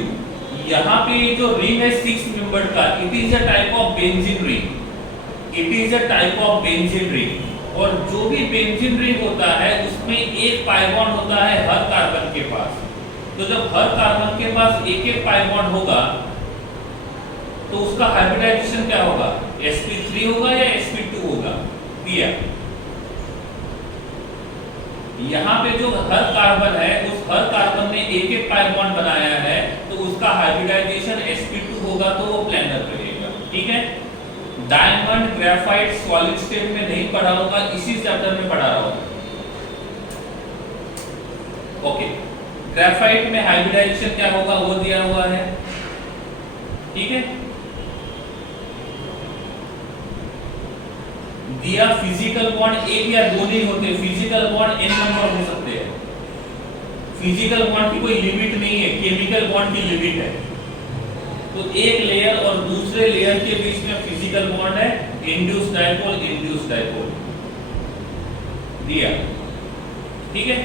यहाँ पे जो रिंग है 6 मेंबर का, it is a type of benzene ring. It is a type of benzene ring. और जो भी बेंजीन रिंग होता है उसमें एक पाई बॉन्ड होता है हर कार्बन के पास। तो जब हर कार्बन के पास एक एक पाई बॉन्ड होगा तो उसका हाइब्रिडाइजेशन क्या होगा? sp3 होगा या sp2 होगा? दिया, यहाँ पे जो हर कार्बन है उस हर कार्बन ने एक एक पाई बॉन्ड बनाया है, तो उसका हाइब्रिडाइजेशन sp2 होगा, तो वो प्लेनर रहेगा। ठीक है। डायमंड ग्रेफाइट सॉलिड स्टेट में नहीं पढ़ा होगा, इसी चैप्टर में पढ़ा रहा हूं। ओके, ग्रेफाइट में हाइब्रिडाइजेशन क्या होगा वो दिया हुआ है। ठीक है। दिया, फिजिकल बॉन्ड एक या दो नहीं होते, फिजिकल बॉन्ड n नंबर हो सकते हैं। फिजिकल बॉन्ड की कोई लिमिट नहीं है, केमिकल बॉन्ड की लिमिट है। तो एक लेयर और दूसरे लेयर के बीच में फिजिकल बॉन्ड है, इंड्यूस्ड डाइपोल दिया। ठीक है।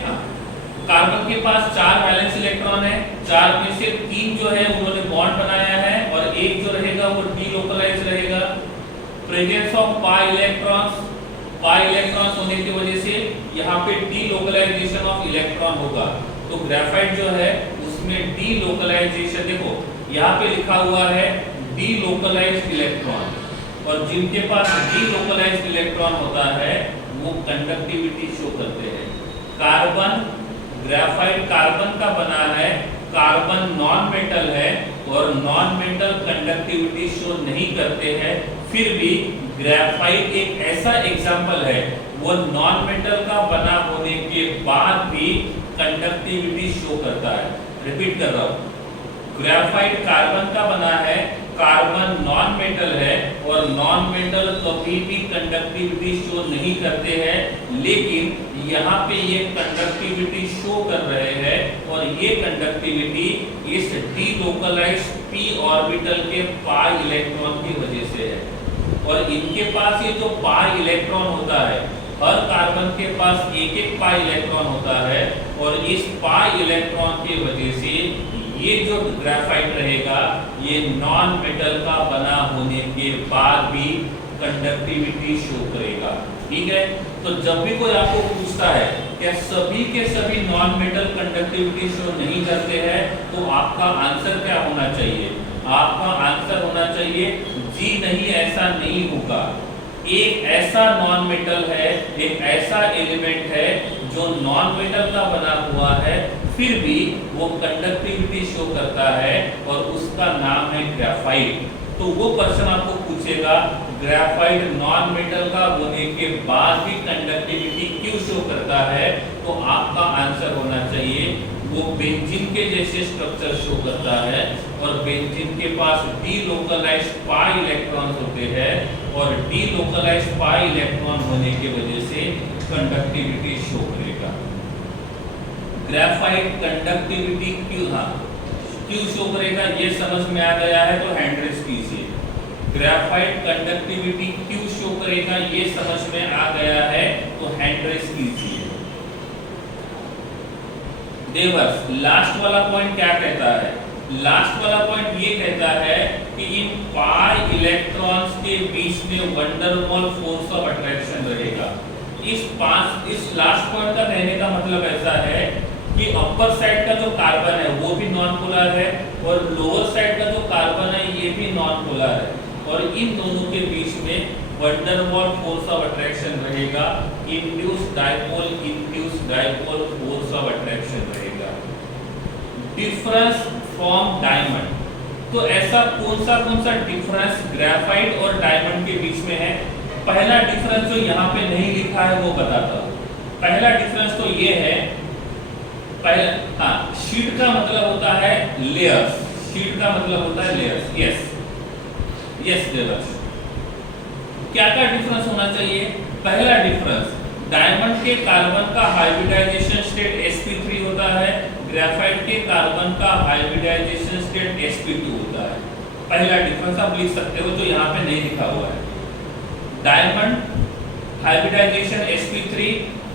कार्बन के पास 4 वैलेंस इलेक्ट्रॉन है, 4 में से 3 जो है उन्होंने बॉन्ड बनाया है, और एक जो रहेगा वो डीलोकलाइज रहेगा। प्रेजेंस ऑफ पाई इलेक्ट्रॉन्स होने की वजह से यहाँ पे डीलोकलाइजेशन ऑफ इलेक्ट्रॉन होगा। तो ग्रेफाइट जो है उसमें डीलोकलाइजेशन, देखो यहाँ पे लिखा हुआ है डीलोकलाइज्ड इलेक्ट्रॉन, और जिनके पास डीलोकलाइज्ड इलेक्ट्रॉन होता है वो कंडक्टिविटी शो करते हैं। कार्बन, ग्रेफाइट कार्बन का बना है, कार्बन नॉन मेटल है, और नॉन मेटल कंडक्टिविटी शो नहीं करते हैं। फिर भी ग्रेफाइट एक ऐसा एग्जाम्पल है, वो नॉन मेटल का बना होने के बाद भी कंडक्टिविटी शो करता है। रिपीट कर रहा हूं, ग्रेफाइट कार्बन का बना है, कार्बन नॉन मेटल है, और नॉन मेटल कभी भी कंडक्टिविटी शो नहीं करते हैं, लेकिन यहाँ पे ये कंडक्टिविटी शो कर रहे हैं, और ये कंडक्टिविटी इस डीलोकलाइज्ड p ऑर्बिटल के पाई इलेक्ट्रॉन की वजह से है। और इनके पास ये जो पाई इलेक्ट्रॉन होता है, हर कार्बन के पास एक एक पाई इलेक्ट्रॉन होता है, और इस पाई इलेक्ट्रॉन की वजह से ये जो ग्रेफाइट रहेगा ये नॉन मेटल का बना होने के बाद भी कंडक्टिविटी शो करेगा। ठीक है। तो जब भी कोई आपको पूछता है क्या सभी के सभी नॉन मेटल कंडक्टिविटी शो नहीं करते हैं, तो आपका आंसर क्या होना चाहिए? आपका आंसर होना चाहिए जी नहीं, ऐसा नहीं होगा। एक ऐसा नॉन मेटल है, एक ऐसा एलिमेंट है जो नॉन मेटल का बना हुआ है, फिर भी वो कंडक्टिविटी शो करता है और उसका नाम है ग्रेफाइट। तो वो पर्सन आपको पूछेगा ग्रेफाइट नॉन मेटल का होने के बाद भी कंडक्टिविटी क्यों शो करता है, तो आपका आंसर होना चाहिए वो बेंजीन के जैसे स्ट्रक्चर शो करता है और बेंजीन के पास डीलोकलाइज्ड पाई इलेक्ट्रॉन्स होते हैं और डीलोकलाइज्ड पाई इलेक्ट्रॉन होने की वजह से कंडक्टिविटी शो करेगा। ग्रेफाइट कंडक्टिविटी क्यों शो करेगा ये समझ में आ गया है तो हैंड रेज कीजिए। ग्रेफाइट कंडक्टिविटी क्यों शो करेगा ये समझ में आ गया है तो हैंड रेज कीजिए। देवर्स लास्ट वाला पॉइंट क्या कहता है? लास्ट वाला पॉइंट ये कहता है कि इन पाई इलेक्ट्रॉन्स के बीच में वंडरवॉल फोर्स ऑफ अट्रैक्शन रहेगा। इस लास्ट पॉइंट का कहने का मतलब ऐसा है कि अपर साइड का जो कार्बन है वो भी नॉन पोलर है और लोअर साइड का जो कार्बन है ये भी नॉन पोलर है और इन दोनों के बीच में वंडरवॉल फोर्स ऑफ अट्रैक्शन रहेगा। Induce dipole force of attraction रहेगा। डिफरेंस फ्रॉम डायमंड, तो ऐसा कौन सा डिफरेंस ग्रेफाइट और डायमंड के बीच में है? पहला डिफरेंस जो यहाँ पे नहीं लिखा है वो बताता हूँ। पहला डिफरेंस तो ये है, शीट का मतलब होता है लेयर्स, शीट का मतलब होता है लेयर्स। यस देवर्स, क्या डिफरेंस होना चाहिए? पहला डिफरेंस, डायमंड के कार्बन का हाइब्रिडाइजेशन स्टेट sp3 होता है, ग्रेफाइट के कार्बन का हाइब्रिडाइजेशन स्टेट sp2 होता है। पहला डिफरेंस आप लिख सकते हो जो यहाँ पे नहीं लिखा हुआ है। Diamond hybridisation sp3,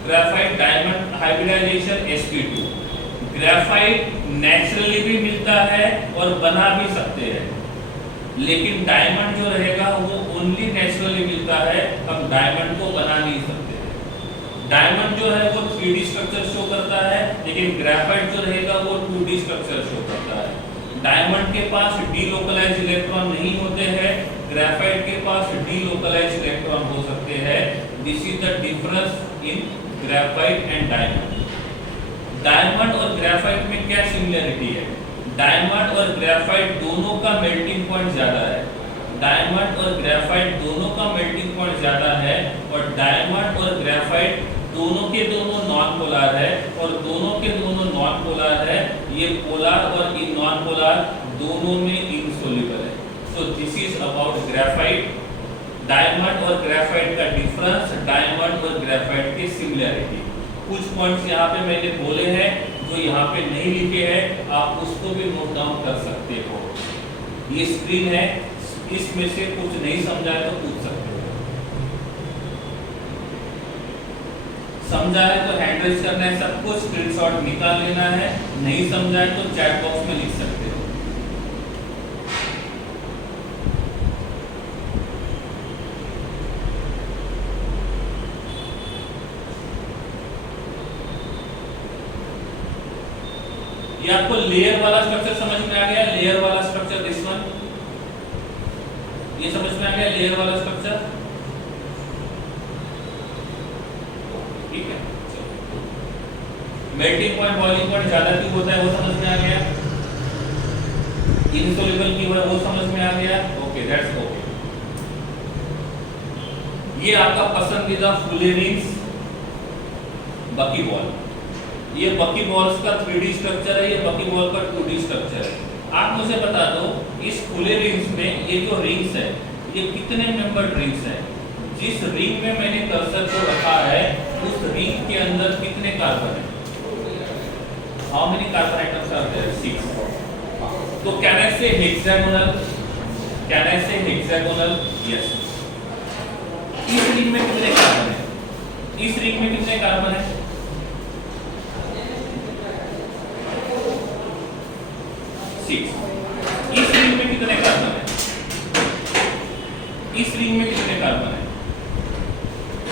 graphite diamond hybridisation sp2। Graphite naturally भी मिलता है और बना भी सकते हैं, लेकिन डायमंड जो रहेगा वो ओनली नेचुरली मिलता है, हम डायमंड को बना नहीं सकते। डायमंड जो है वो 3D स्ट्रक्चर शो करता है, लेकिन ग्रेफाइट जो रहेगा वो 2D स्ट्रक्चर शो करता है। डायमंड के पास डीलोकलाइज्ड इलेक्ट्रॉन नहीं होते हैं, ग्रेफाइट के पास डीलोकलाइज्ड इलेक्ट्रॉन हो सकते हैं। This is the difference in graphite and diamond. Diamond और ग्रेफाइट में क्या सिमिलरिटी है? डायमंड और ग्रेफाइट दोनों का मेल्टिंग पॉइंट ज्यादा है। डायमंड और ग्रेफाइट दोनों का मेल्टिंग पॉइंट ज्यादा है और डायमंड और ग्रेफाइट दोनों के दोनों नॉन पोलर है और दोनों के दोनों नॉन पोलर है। ये पोलर और नॉन पोलर दोनों में इनसोल्यूबल है। सो this is about graphite. Diamond और ग्रेफाइट का डिफरेंस, डायमंड और ग्रेफाइट की सिमिलरिटी। कुछ पॉइंट्स यहाँ पे मैंने बोले हैं जो यहाँ पे नहीं लिखे हैं, आप उसको भी नोट डाउन कर सकते हो। ये स्क्रीन है, इसमें से कुछ नहीं समझा है तो पूछ सकते हो। समझा है तो हैंड रेज करना है, सब कुछ स्क्रीनशॉट निकाल लेना है। नहीं समझा है तो चैट बॉक्स में लिख सकते हो। ये आपको लेयर वाला स्ट्रक्चर समझ में आ गया? लेयर वाला स्ट्रक्चर, दिस वन, ये समझ में आ गया लेयर वाला स्ट्रक्चर? ठीक है। मेल्टिंग पॉइंट, बॉइलिंग पॉइंट ज्यादा क्यों होता है वो समझ में आ गया? इनसोल्यूबल क्यों है वो समझ में आ गया? Okay, that's okay. ये आपका पसंदीदा फुलेरिंग्स बकीबॉल। ये बकीबॉल्स का 3D स्ट्रक्चर है, ये बकीबॉल का 2D स्ट्रक्चर है। आप मुझे बता दो इस खुले रिंग्स में ये जो रिंग्स है ये कितने मेंबर्ड रिंग्स है? जिस रिंग में मैंने कर्सर को रखा है उस रिंग के अंदर कितने कार्बन है? How many carbon items are there? 6। तो कैन आई से हेक्सागोनल? कैन आई से हेक्सागोनल? यस। इस रिंग में कितने कार्बन है? इस रिंग में कितने कार्बन है? 6। इस रिंग में कितने कार्बन है? इस रिंग में कितने कार्बन है?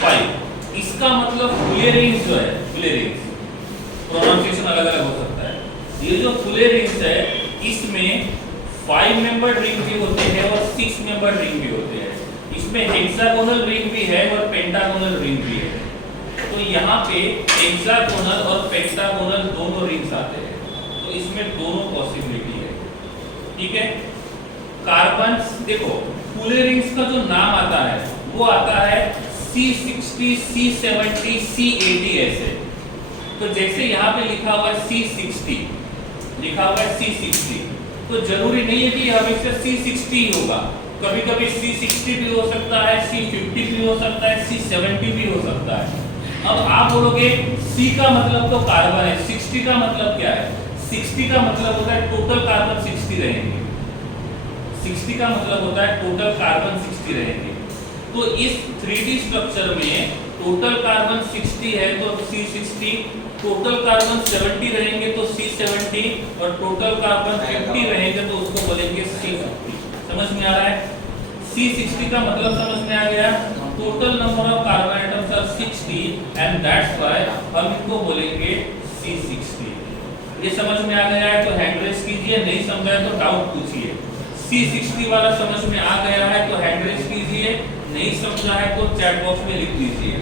5। इसका मतलब फुलेरिंग्स जो है, फुलेरिंग्स प्रोनाउंसिएशन अलग अलग हो सकता है। ये जो फुलेरिंग्स है इसमें 5 मेंबर्ड रिंग भी होते हैं और 6 मेंबर्ड रिंग भी होते हैं। इसमें हेक्सागोनल रिंग भी है और पेंटागोनल रिंग भी है। तो यहाँ पे हेक्सागोनल और पेंटागोनल दोनों रिंग्स आते हैं, तो इसमें दोनों पॉसिबिलिटी है। ठीक है, कार्बन देखो फुले रिंग्स का जो नाम आता है वो आता है C60, C70, C80 ऐसे। तो जैसे यहाँ पे लिखा हुआ है C60, लिखा हुआ है C60, तो जरूरी नहीं है कि हमेशा C60 ही होगा। कभी कभी C60 भी हो सकता है, C50 भी हो सकता है, C70 भी हो सकता है। अब आप बोलोगे C का मतलब तो कार्बन है, 60 का मतलब क्या है? 60 का मतलब होता है टोटल कार्बन 60 रहेंगे। 60 का मतलब होता है टोटल कार्बन 60 रहेंगे। तो इस 3D स्ट्रक्चर में टोटल कार्बन 60 है तो C60, टोटल कार्बन 70 रहेंगे तो C70 और टोटल कार्बन 50 रहेंगे तो उसको बोलेंगे C50। समझ में आ रहा है? C60 का मतलब समझ में आ गया, total number of carbon atoms are 60 and that's why हम इनको बोलेंगे C60। ये समझ में आ गया है तो हैंड रेस कीजिए, नहीं समझा है तो डाउट पूछिए। C60 वाला समझ में आ गया है तो हैंड रेस कीजिए, नहीं समझा है तो चैट बॉक्स में लिख दीजिए।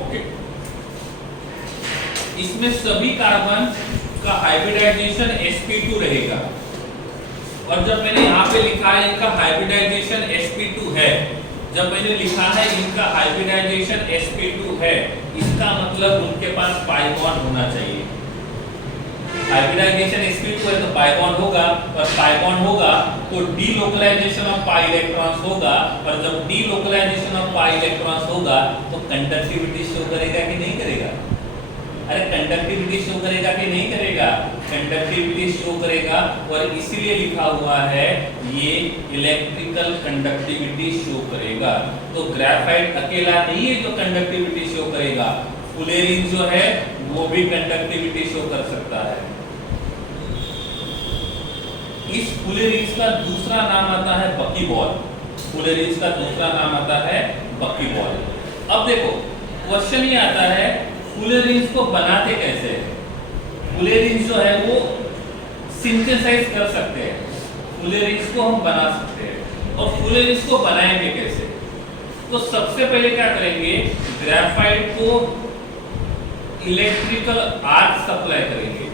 ओके, इसमें सभी कार्बन का हाइब्रिडाइजेशन sp2 रहेगा। और जब मैंने यहाँ पे लिखा है इनका हाइब्रिडाइजेशन sp2 है, जब मैंने लिखा है इनका हाइब्रिडाइजेशन sp2 है, इसका मतलब उनके पास पाई बॉन्ड होना चाहिए। हाइब्रिडाइजेशन sp2 है तो पाई बॉन्ड होगा, और पाई बॉन्ड होगा तो डीलोकलाइजेशन ऑफ पाई इलेक्ट्रॉन्स होगा, और जब डीलोकलाइजेशन ऑफ पाई इलेक्ट्रॉन्स होगा तो कंडक्टिविटी शो करेगा कि नहीं करेगा? अरे कंडक्टिविटी शो करेगा कि नहीं करेगा? कंडक्टिविटी शो करेगा, और इसीलिए लिखा हुआ है ये इलेक्ट्रिकल कंडक्टिविटी शो करेगा। तो ग्रेफाइट अकेला नहीं है जो कंडक्टिविटी शो करेगा, फुलेरिन जो है वो भी कंडक्टिविटी शो कर सकता है। इस फुलेरिन का दूसरा नाम आता है बकीबॉल। फुलेरिन का दूसरा नाम आता है बकीबॉल। अब देखो क्वेश्चन ये आता है फुलेरिन को बनाते कैसे हैं? फुलेरिन जो है वो सिंथेसाइज कर सकते हैं, फुलेरिन को हम बना सकते हैं। और फुलेरिन को बनाएंगे कैसे? तो सबसे पहले क्या करेंगे, ग्रेफाइट को इलेक्ट्रिकल आर्क सप्लाई करेंगे।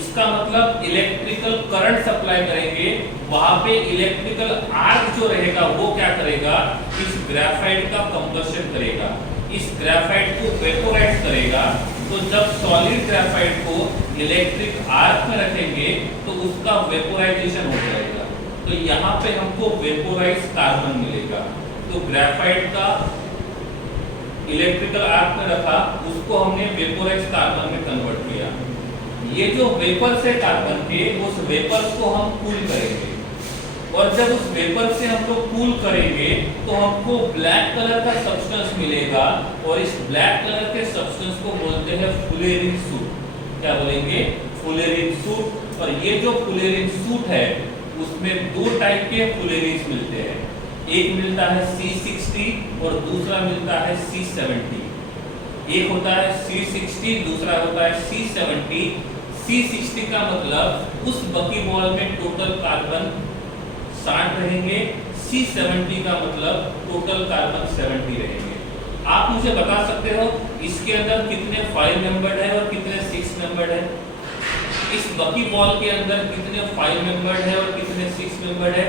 इसका मतलब इलेक्ट्रिकल करंट सप्लाई करेंगे, वहां पे इलेक्ट्रिकल आर्क जो रहेगा वो क्या करेगा, इस ग्रेफाइट का कंबशन करेगा, इस ग्रेफाइट को वेपोराइज करेगा। तो जब सॉलिड ग्रेफाइट को इलेक्ट्रिक आर्क में रखेंगे तो उसका वेपोराइजेशन हो जाएगा, तो यहाँ पे हमको वेपोराइज कार्बन मिलेगा। तो ग्रेफाइट का इलेक्ट्रिकल आर्क में रखा, उसको हमने वेपोराइज कार्बन में कन्वर्ट किया। ये जो वेपर्स है कार्बन के, उस वेपर्स को हम कूल करेंगे, और जब उस वेपर से हम लोग कूल करेंगे तो हमको ब्लैक कलर का सब्सटेंस मिलेगा, और इस ब्लैक कलर के सब्सटेंस को बोलते हैं फुलेरिन सूट। क्या बोलेंगे? Fullerene suit. और ये जो फुलेरिन सूट है उसमें दो टाइप के फुलेरिन मिलते हैं, एक मिलता है C60 और दूसरा मिलता है C70। एक होता है C60, दूसरा होता है C70। C60 का मतलब उस बकीबॉल में टोटल कार्बन 60 रहेंगे, C70 का मतलब टोटल कार्बन 70 रहेंगे। आप मुझे बता सकते हो इसके अंदर कितने 5 मेंबर्ड है और कितने 6 मेंबर्ड है? इस बकीबॉल के अंदर कितने 5 मेंबर्ड है और कितने 6 मेंबर्ड है?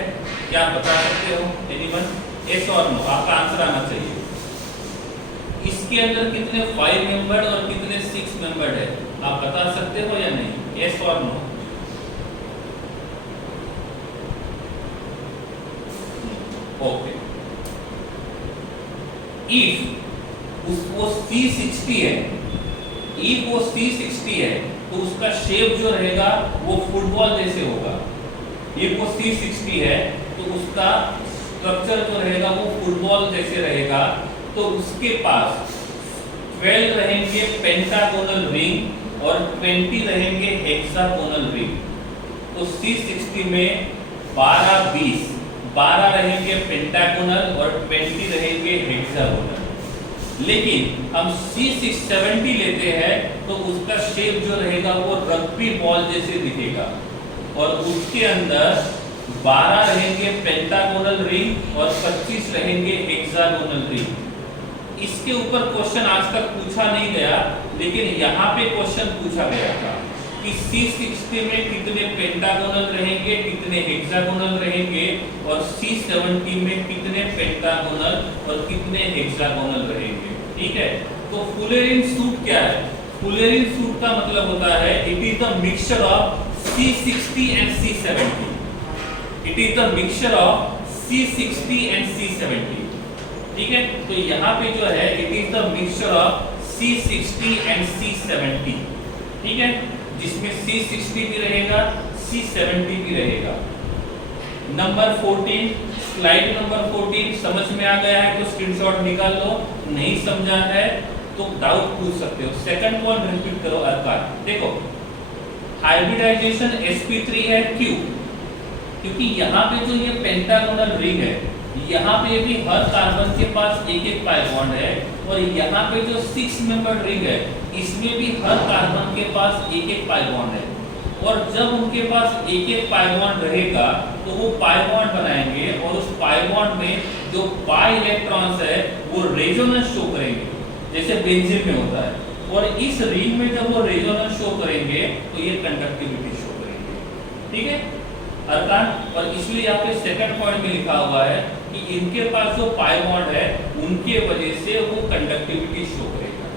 क्या आप बता सकते हो? एनीवन? यस और नो, आपका आंसर आना चाहिए। इसके अंदर कितने 5 मेंबर्ड और कितने 6 मेंबर्ड है? आप बता सकते हो या नहीं? यस और नो? ओके, इफ वो C60 है, इफ वो C60 है तो उसका शेप जो रहेगा वो फुटबॉल जैसे होगा। इफ वो C60 है तो उसका स्ट्रक्चर जो रहेगा वो फुटबॉल जैसे रहेगा। तो उसके पास 12 रहेंगे पेंटागोनल रिंग और 20 रहेंगे हेक्सागोनल रिंग। तो C60 में 12 रहेंगे पेंटागोनल और 20 रहेंगे हेक्सागोनल। लेकिन हम C670 लेते हैं तो उसका शेप जो रहेगा वो रग्बी बॉल जैसे दिखेगा और उसके अंदर 12 रहेंगे पेंटागोनल रिंग और 25 रहेंगे हेक्सागोनल रिंग। इसके ऊपर क्वेश्चन आज तक पूछा नहीं गया, लेकिन यहाँ पे क्वेश्चन पूछा गया था कि C60 में कितने पेंटागोनल रहेंगे, कितने हेक्सागोनल रहेंगे और C70 में कितने पेंटागोनल और कितने हेक्सागोनल रहेंगे। ठीक है, तो फुलेरिन सूट क्या है? फुलेरिन सूट का मतलब होता है it is the mixture of C60 and C70। It is the mixture of C60 and C70। ठीक है, तो यहाँ पे जो है it is the mixture of C60 and C70। ठीक है, जिसमें C60 भी रहेगा, C70 भी रहेगा। नंबर 14, स्लाइड नंबर 14 समझ में आ गया है तो स्क्रीनशॉट निकाल लो, नहीं समझा है तो डाउट पूछ सकते हो। सेकंड पॉइंट रिपीट करो अर्थात देखो, हाइब्रिडाइजेशन sp3 है, क्यों? क्योंकि यहाँ पे जो ये पेंटागोनल रिंग है, यहाँ पे भी हर कार्बन के पास एक एक पाई बॉन्ड है और यहाँ पे जो 6 मेंबर्ड रिंग है इसमें भी हर कार्बन के पास एक एक पाई बॉन्ड है। और जब उनके पास एक एक पाई बॉन्ड रहेगा तो वो पाई बॉन्ड बनाएंगे और उस पाई बॉन्ड में जो पाई इलेक्ट्रॉन्स है वो रेजोनेंस शो करेंगे, जैसे बेंजीन में होता है। और इस रिंग में जब वो रेजोनेंस शो करेंगे तो ये कंडक्टिविटी शो करेंगे। ठीक है अर्थात, और इसलिए यहाँ पे सेकंड पॉइंट में लिखा हुआ है कि इनके पास जो पाई बॉन्ड है उनके वजह से वो कंडक्टिविटी शो करेगा।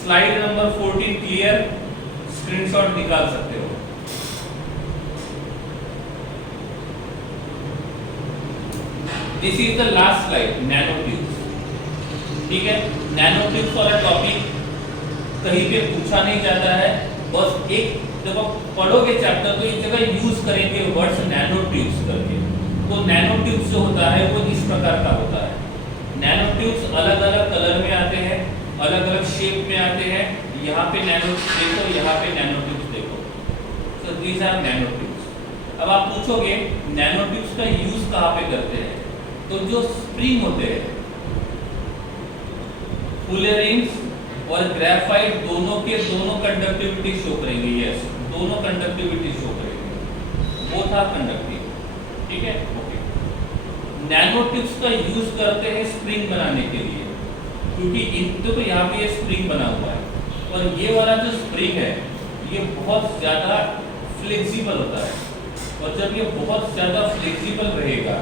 Slide number 14 clear? स्क्रीनशॉट निकाल सकते हो। This is the last slide, nano tubes. ठीक है, नैनो ट्यूब्स वाला टॉपिक कहीं पे पूछा नहीं जाता है, बस एक जब आप पढ़ोगे चैप्टर तो एक जगह यूज करेंगे वर्ड्स नैनो ट्यूब्स करके। तो नैनो ट्यूब्स जो होता है वो इस प्रकार का होता है। नैनो ट्यूब्स अलग अलग कलर में आते हैं, अलग अलग शेप में आते हैं। यहाँ पे नैनो देखो, यहाँ पे नैनो ट्यूब्स देखो। So these are nano tubes. अब आप पूछोगे नैनो ट्यूब्स का यूज कहाँ पे करते हैं? तो जो स्प्रिंग होते हैं, फुलेरिन्स और ग्रेफाइट दोनों के दोनों कंडक्टिविटी शो करेंगे। यस, दोनों कंडक्टिविटी शो करेंगे, बोथ आर कंडक्टिव। ठीक है, ओके। नैनो ट्यूब्स का यूज करते हैं स्प्रिंग बनाने के लिए, क्योंकि इनको तो यहाँ पे ये स्प्रिंग बना हुआ है और ये वाला जो स्प्रिंग है ये बहुत ज़्यादा फ्लेक्सिबल होता है। और जब ये बहुत ज़्यादा फ्लेक्सिबल रहेगा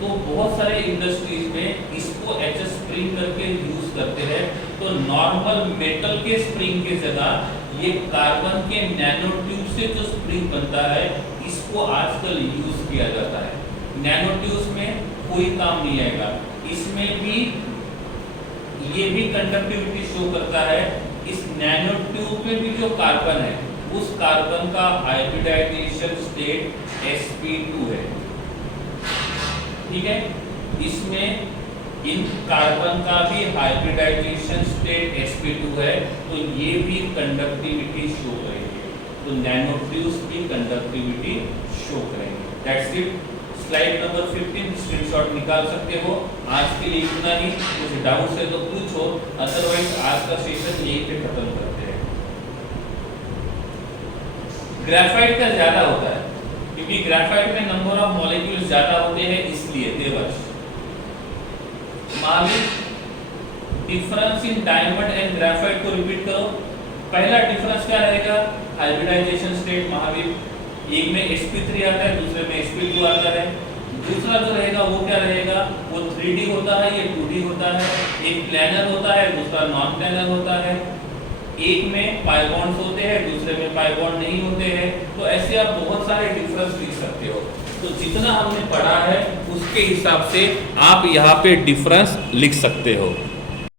तो बहुत सारे इंडस्ट्रीज में इसको एच स्प्रिंग करके यूज करते हैं। तो नॉर्मल मेटल के स्प्रिंग के जगह ये कार्बन के नैनो ट्यूब से जो स्प्रिंग बनता है इसको आजकल यूज किया जाता है। नैनो ट्यूब्स में कोई काम नहीं आएगा, इसमें भी ये भी कंडक्टिविटी शो करता है। इस नैनो ट्यूब में भी जो कार्बन है उस कार्बन का हाइब्रिडाइजेशन स्टेट sp2 है। ठीक है, इसमें इन कार्बन का भी हाइब्रिडाइजेशन स्टेट sp2 है, तो ये भी कंडक्टिविटी शो करेंगे। तो नैनो ट्यूब्स की कंडक्टिविटी शो करेंगे। That's it. Slide number 15 screenshot निकाल सकते हो। आज के लिए इतना ही, कुछ डाउट्स है तो पूछो, अदरवाइज आज का सेशन यहीं पे खत्म करते हैं। ग्रेफाइट का ज्यादा होता है क्योंकि ग्रेफाइट में नंबर ऑफ मॉलिक्यूल्स ज्यादा होते हैं, इसलिए Devarsh. Mahavir, difference in diamond and graphite को रिपीट करो। पहला डिफरेंस क्या रहेगा? Hybridisation state. महावीर, एक में sp3 आता है, दूसरे में sp2 आता है। दूसरा जो रहेगा वो क्या रहेगा? वो 3D होता है, ये 2D होता है। एक प्लैनर होता है, दूसरा नॉन प्लैनर होता है। एक में पाई बॉन्ड्स होते हैं, दूसरे में पाई बॉन्ड नहीं होते हैं। तो ऐसे आप बहुत सारे डिफरेंस लिख सकते हो। तो जितना हमने पढ़ा है उसके हिसाब से आप यहाँ पे डिफरेंस लिख सकते हो।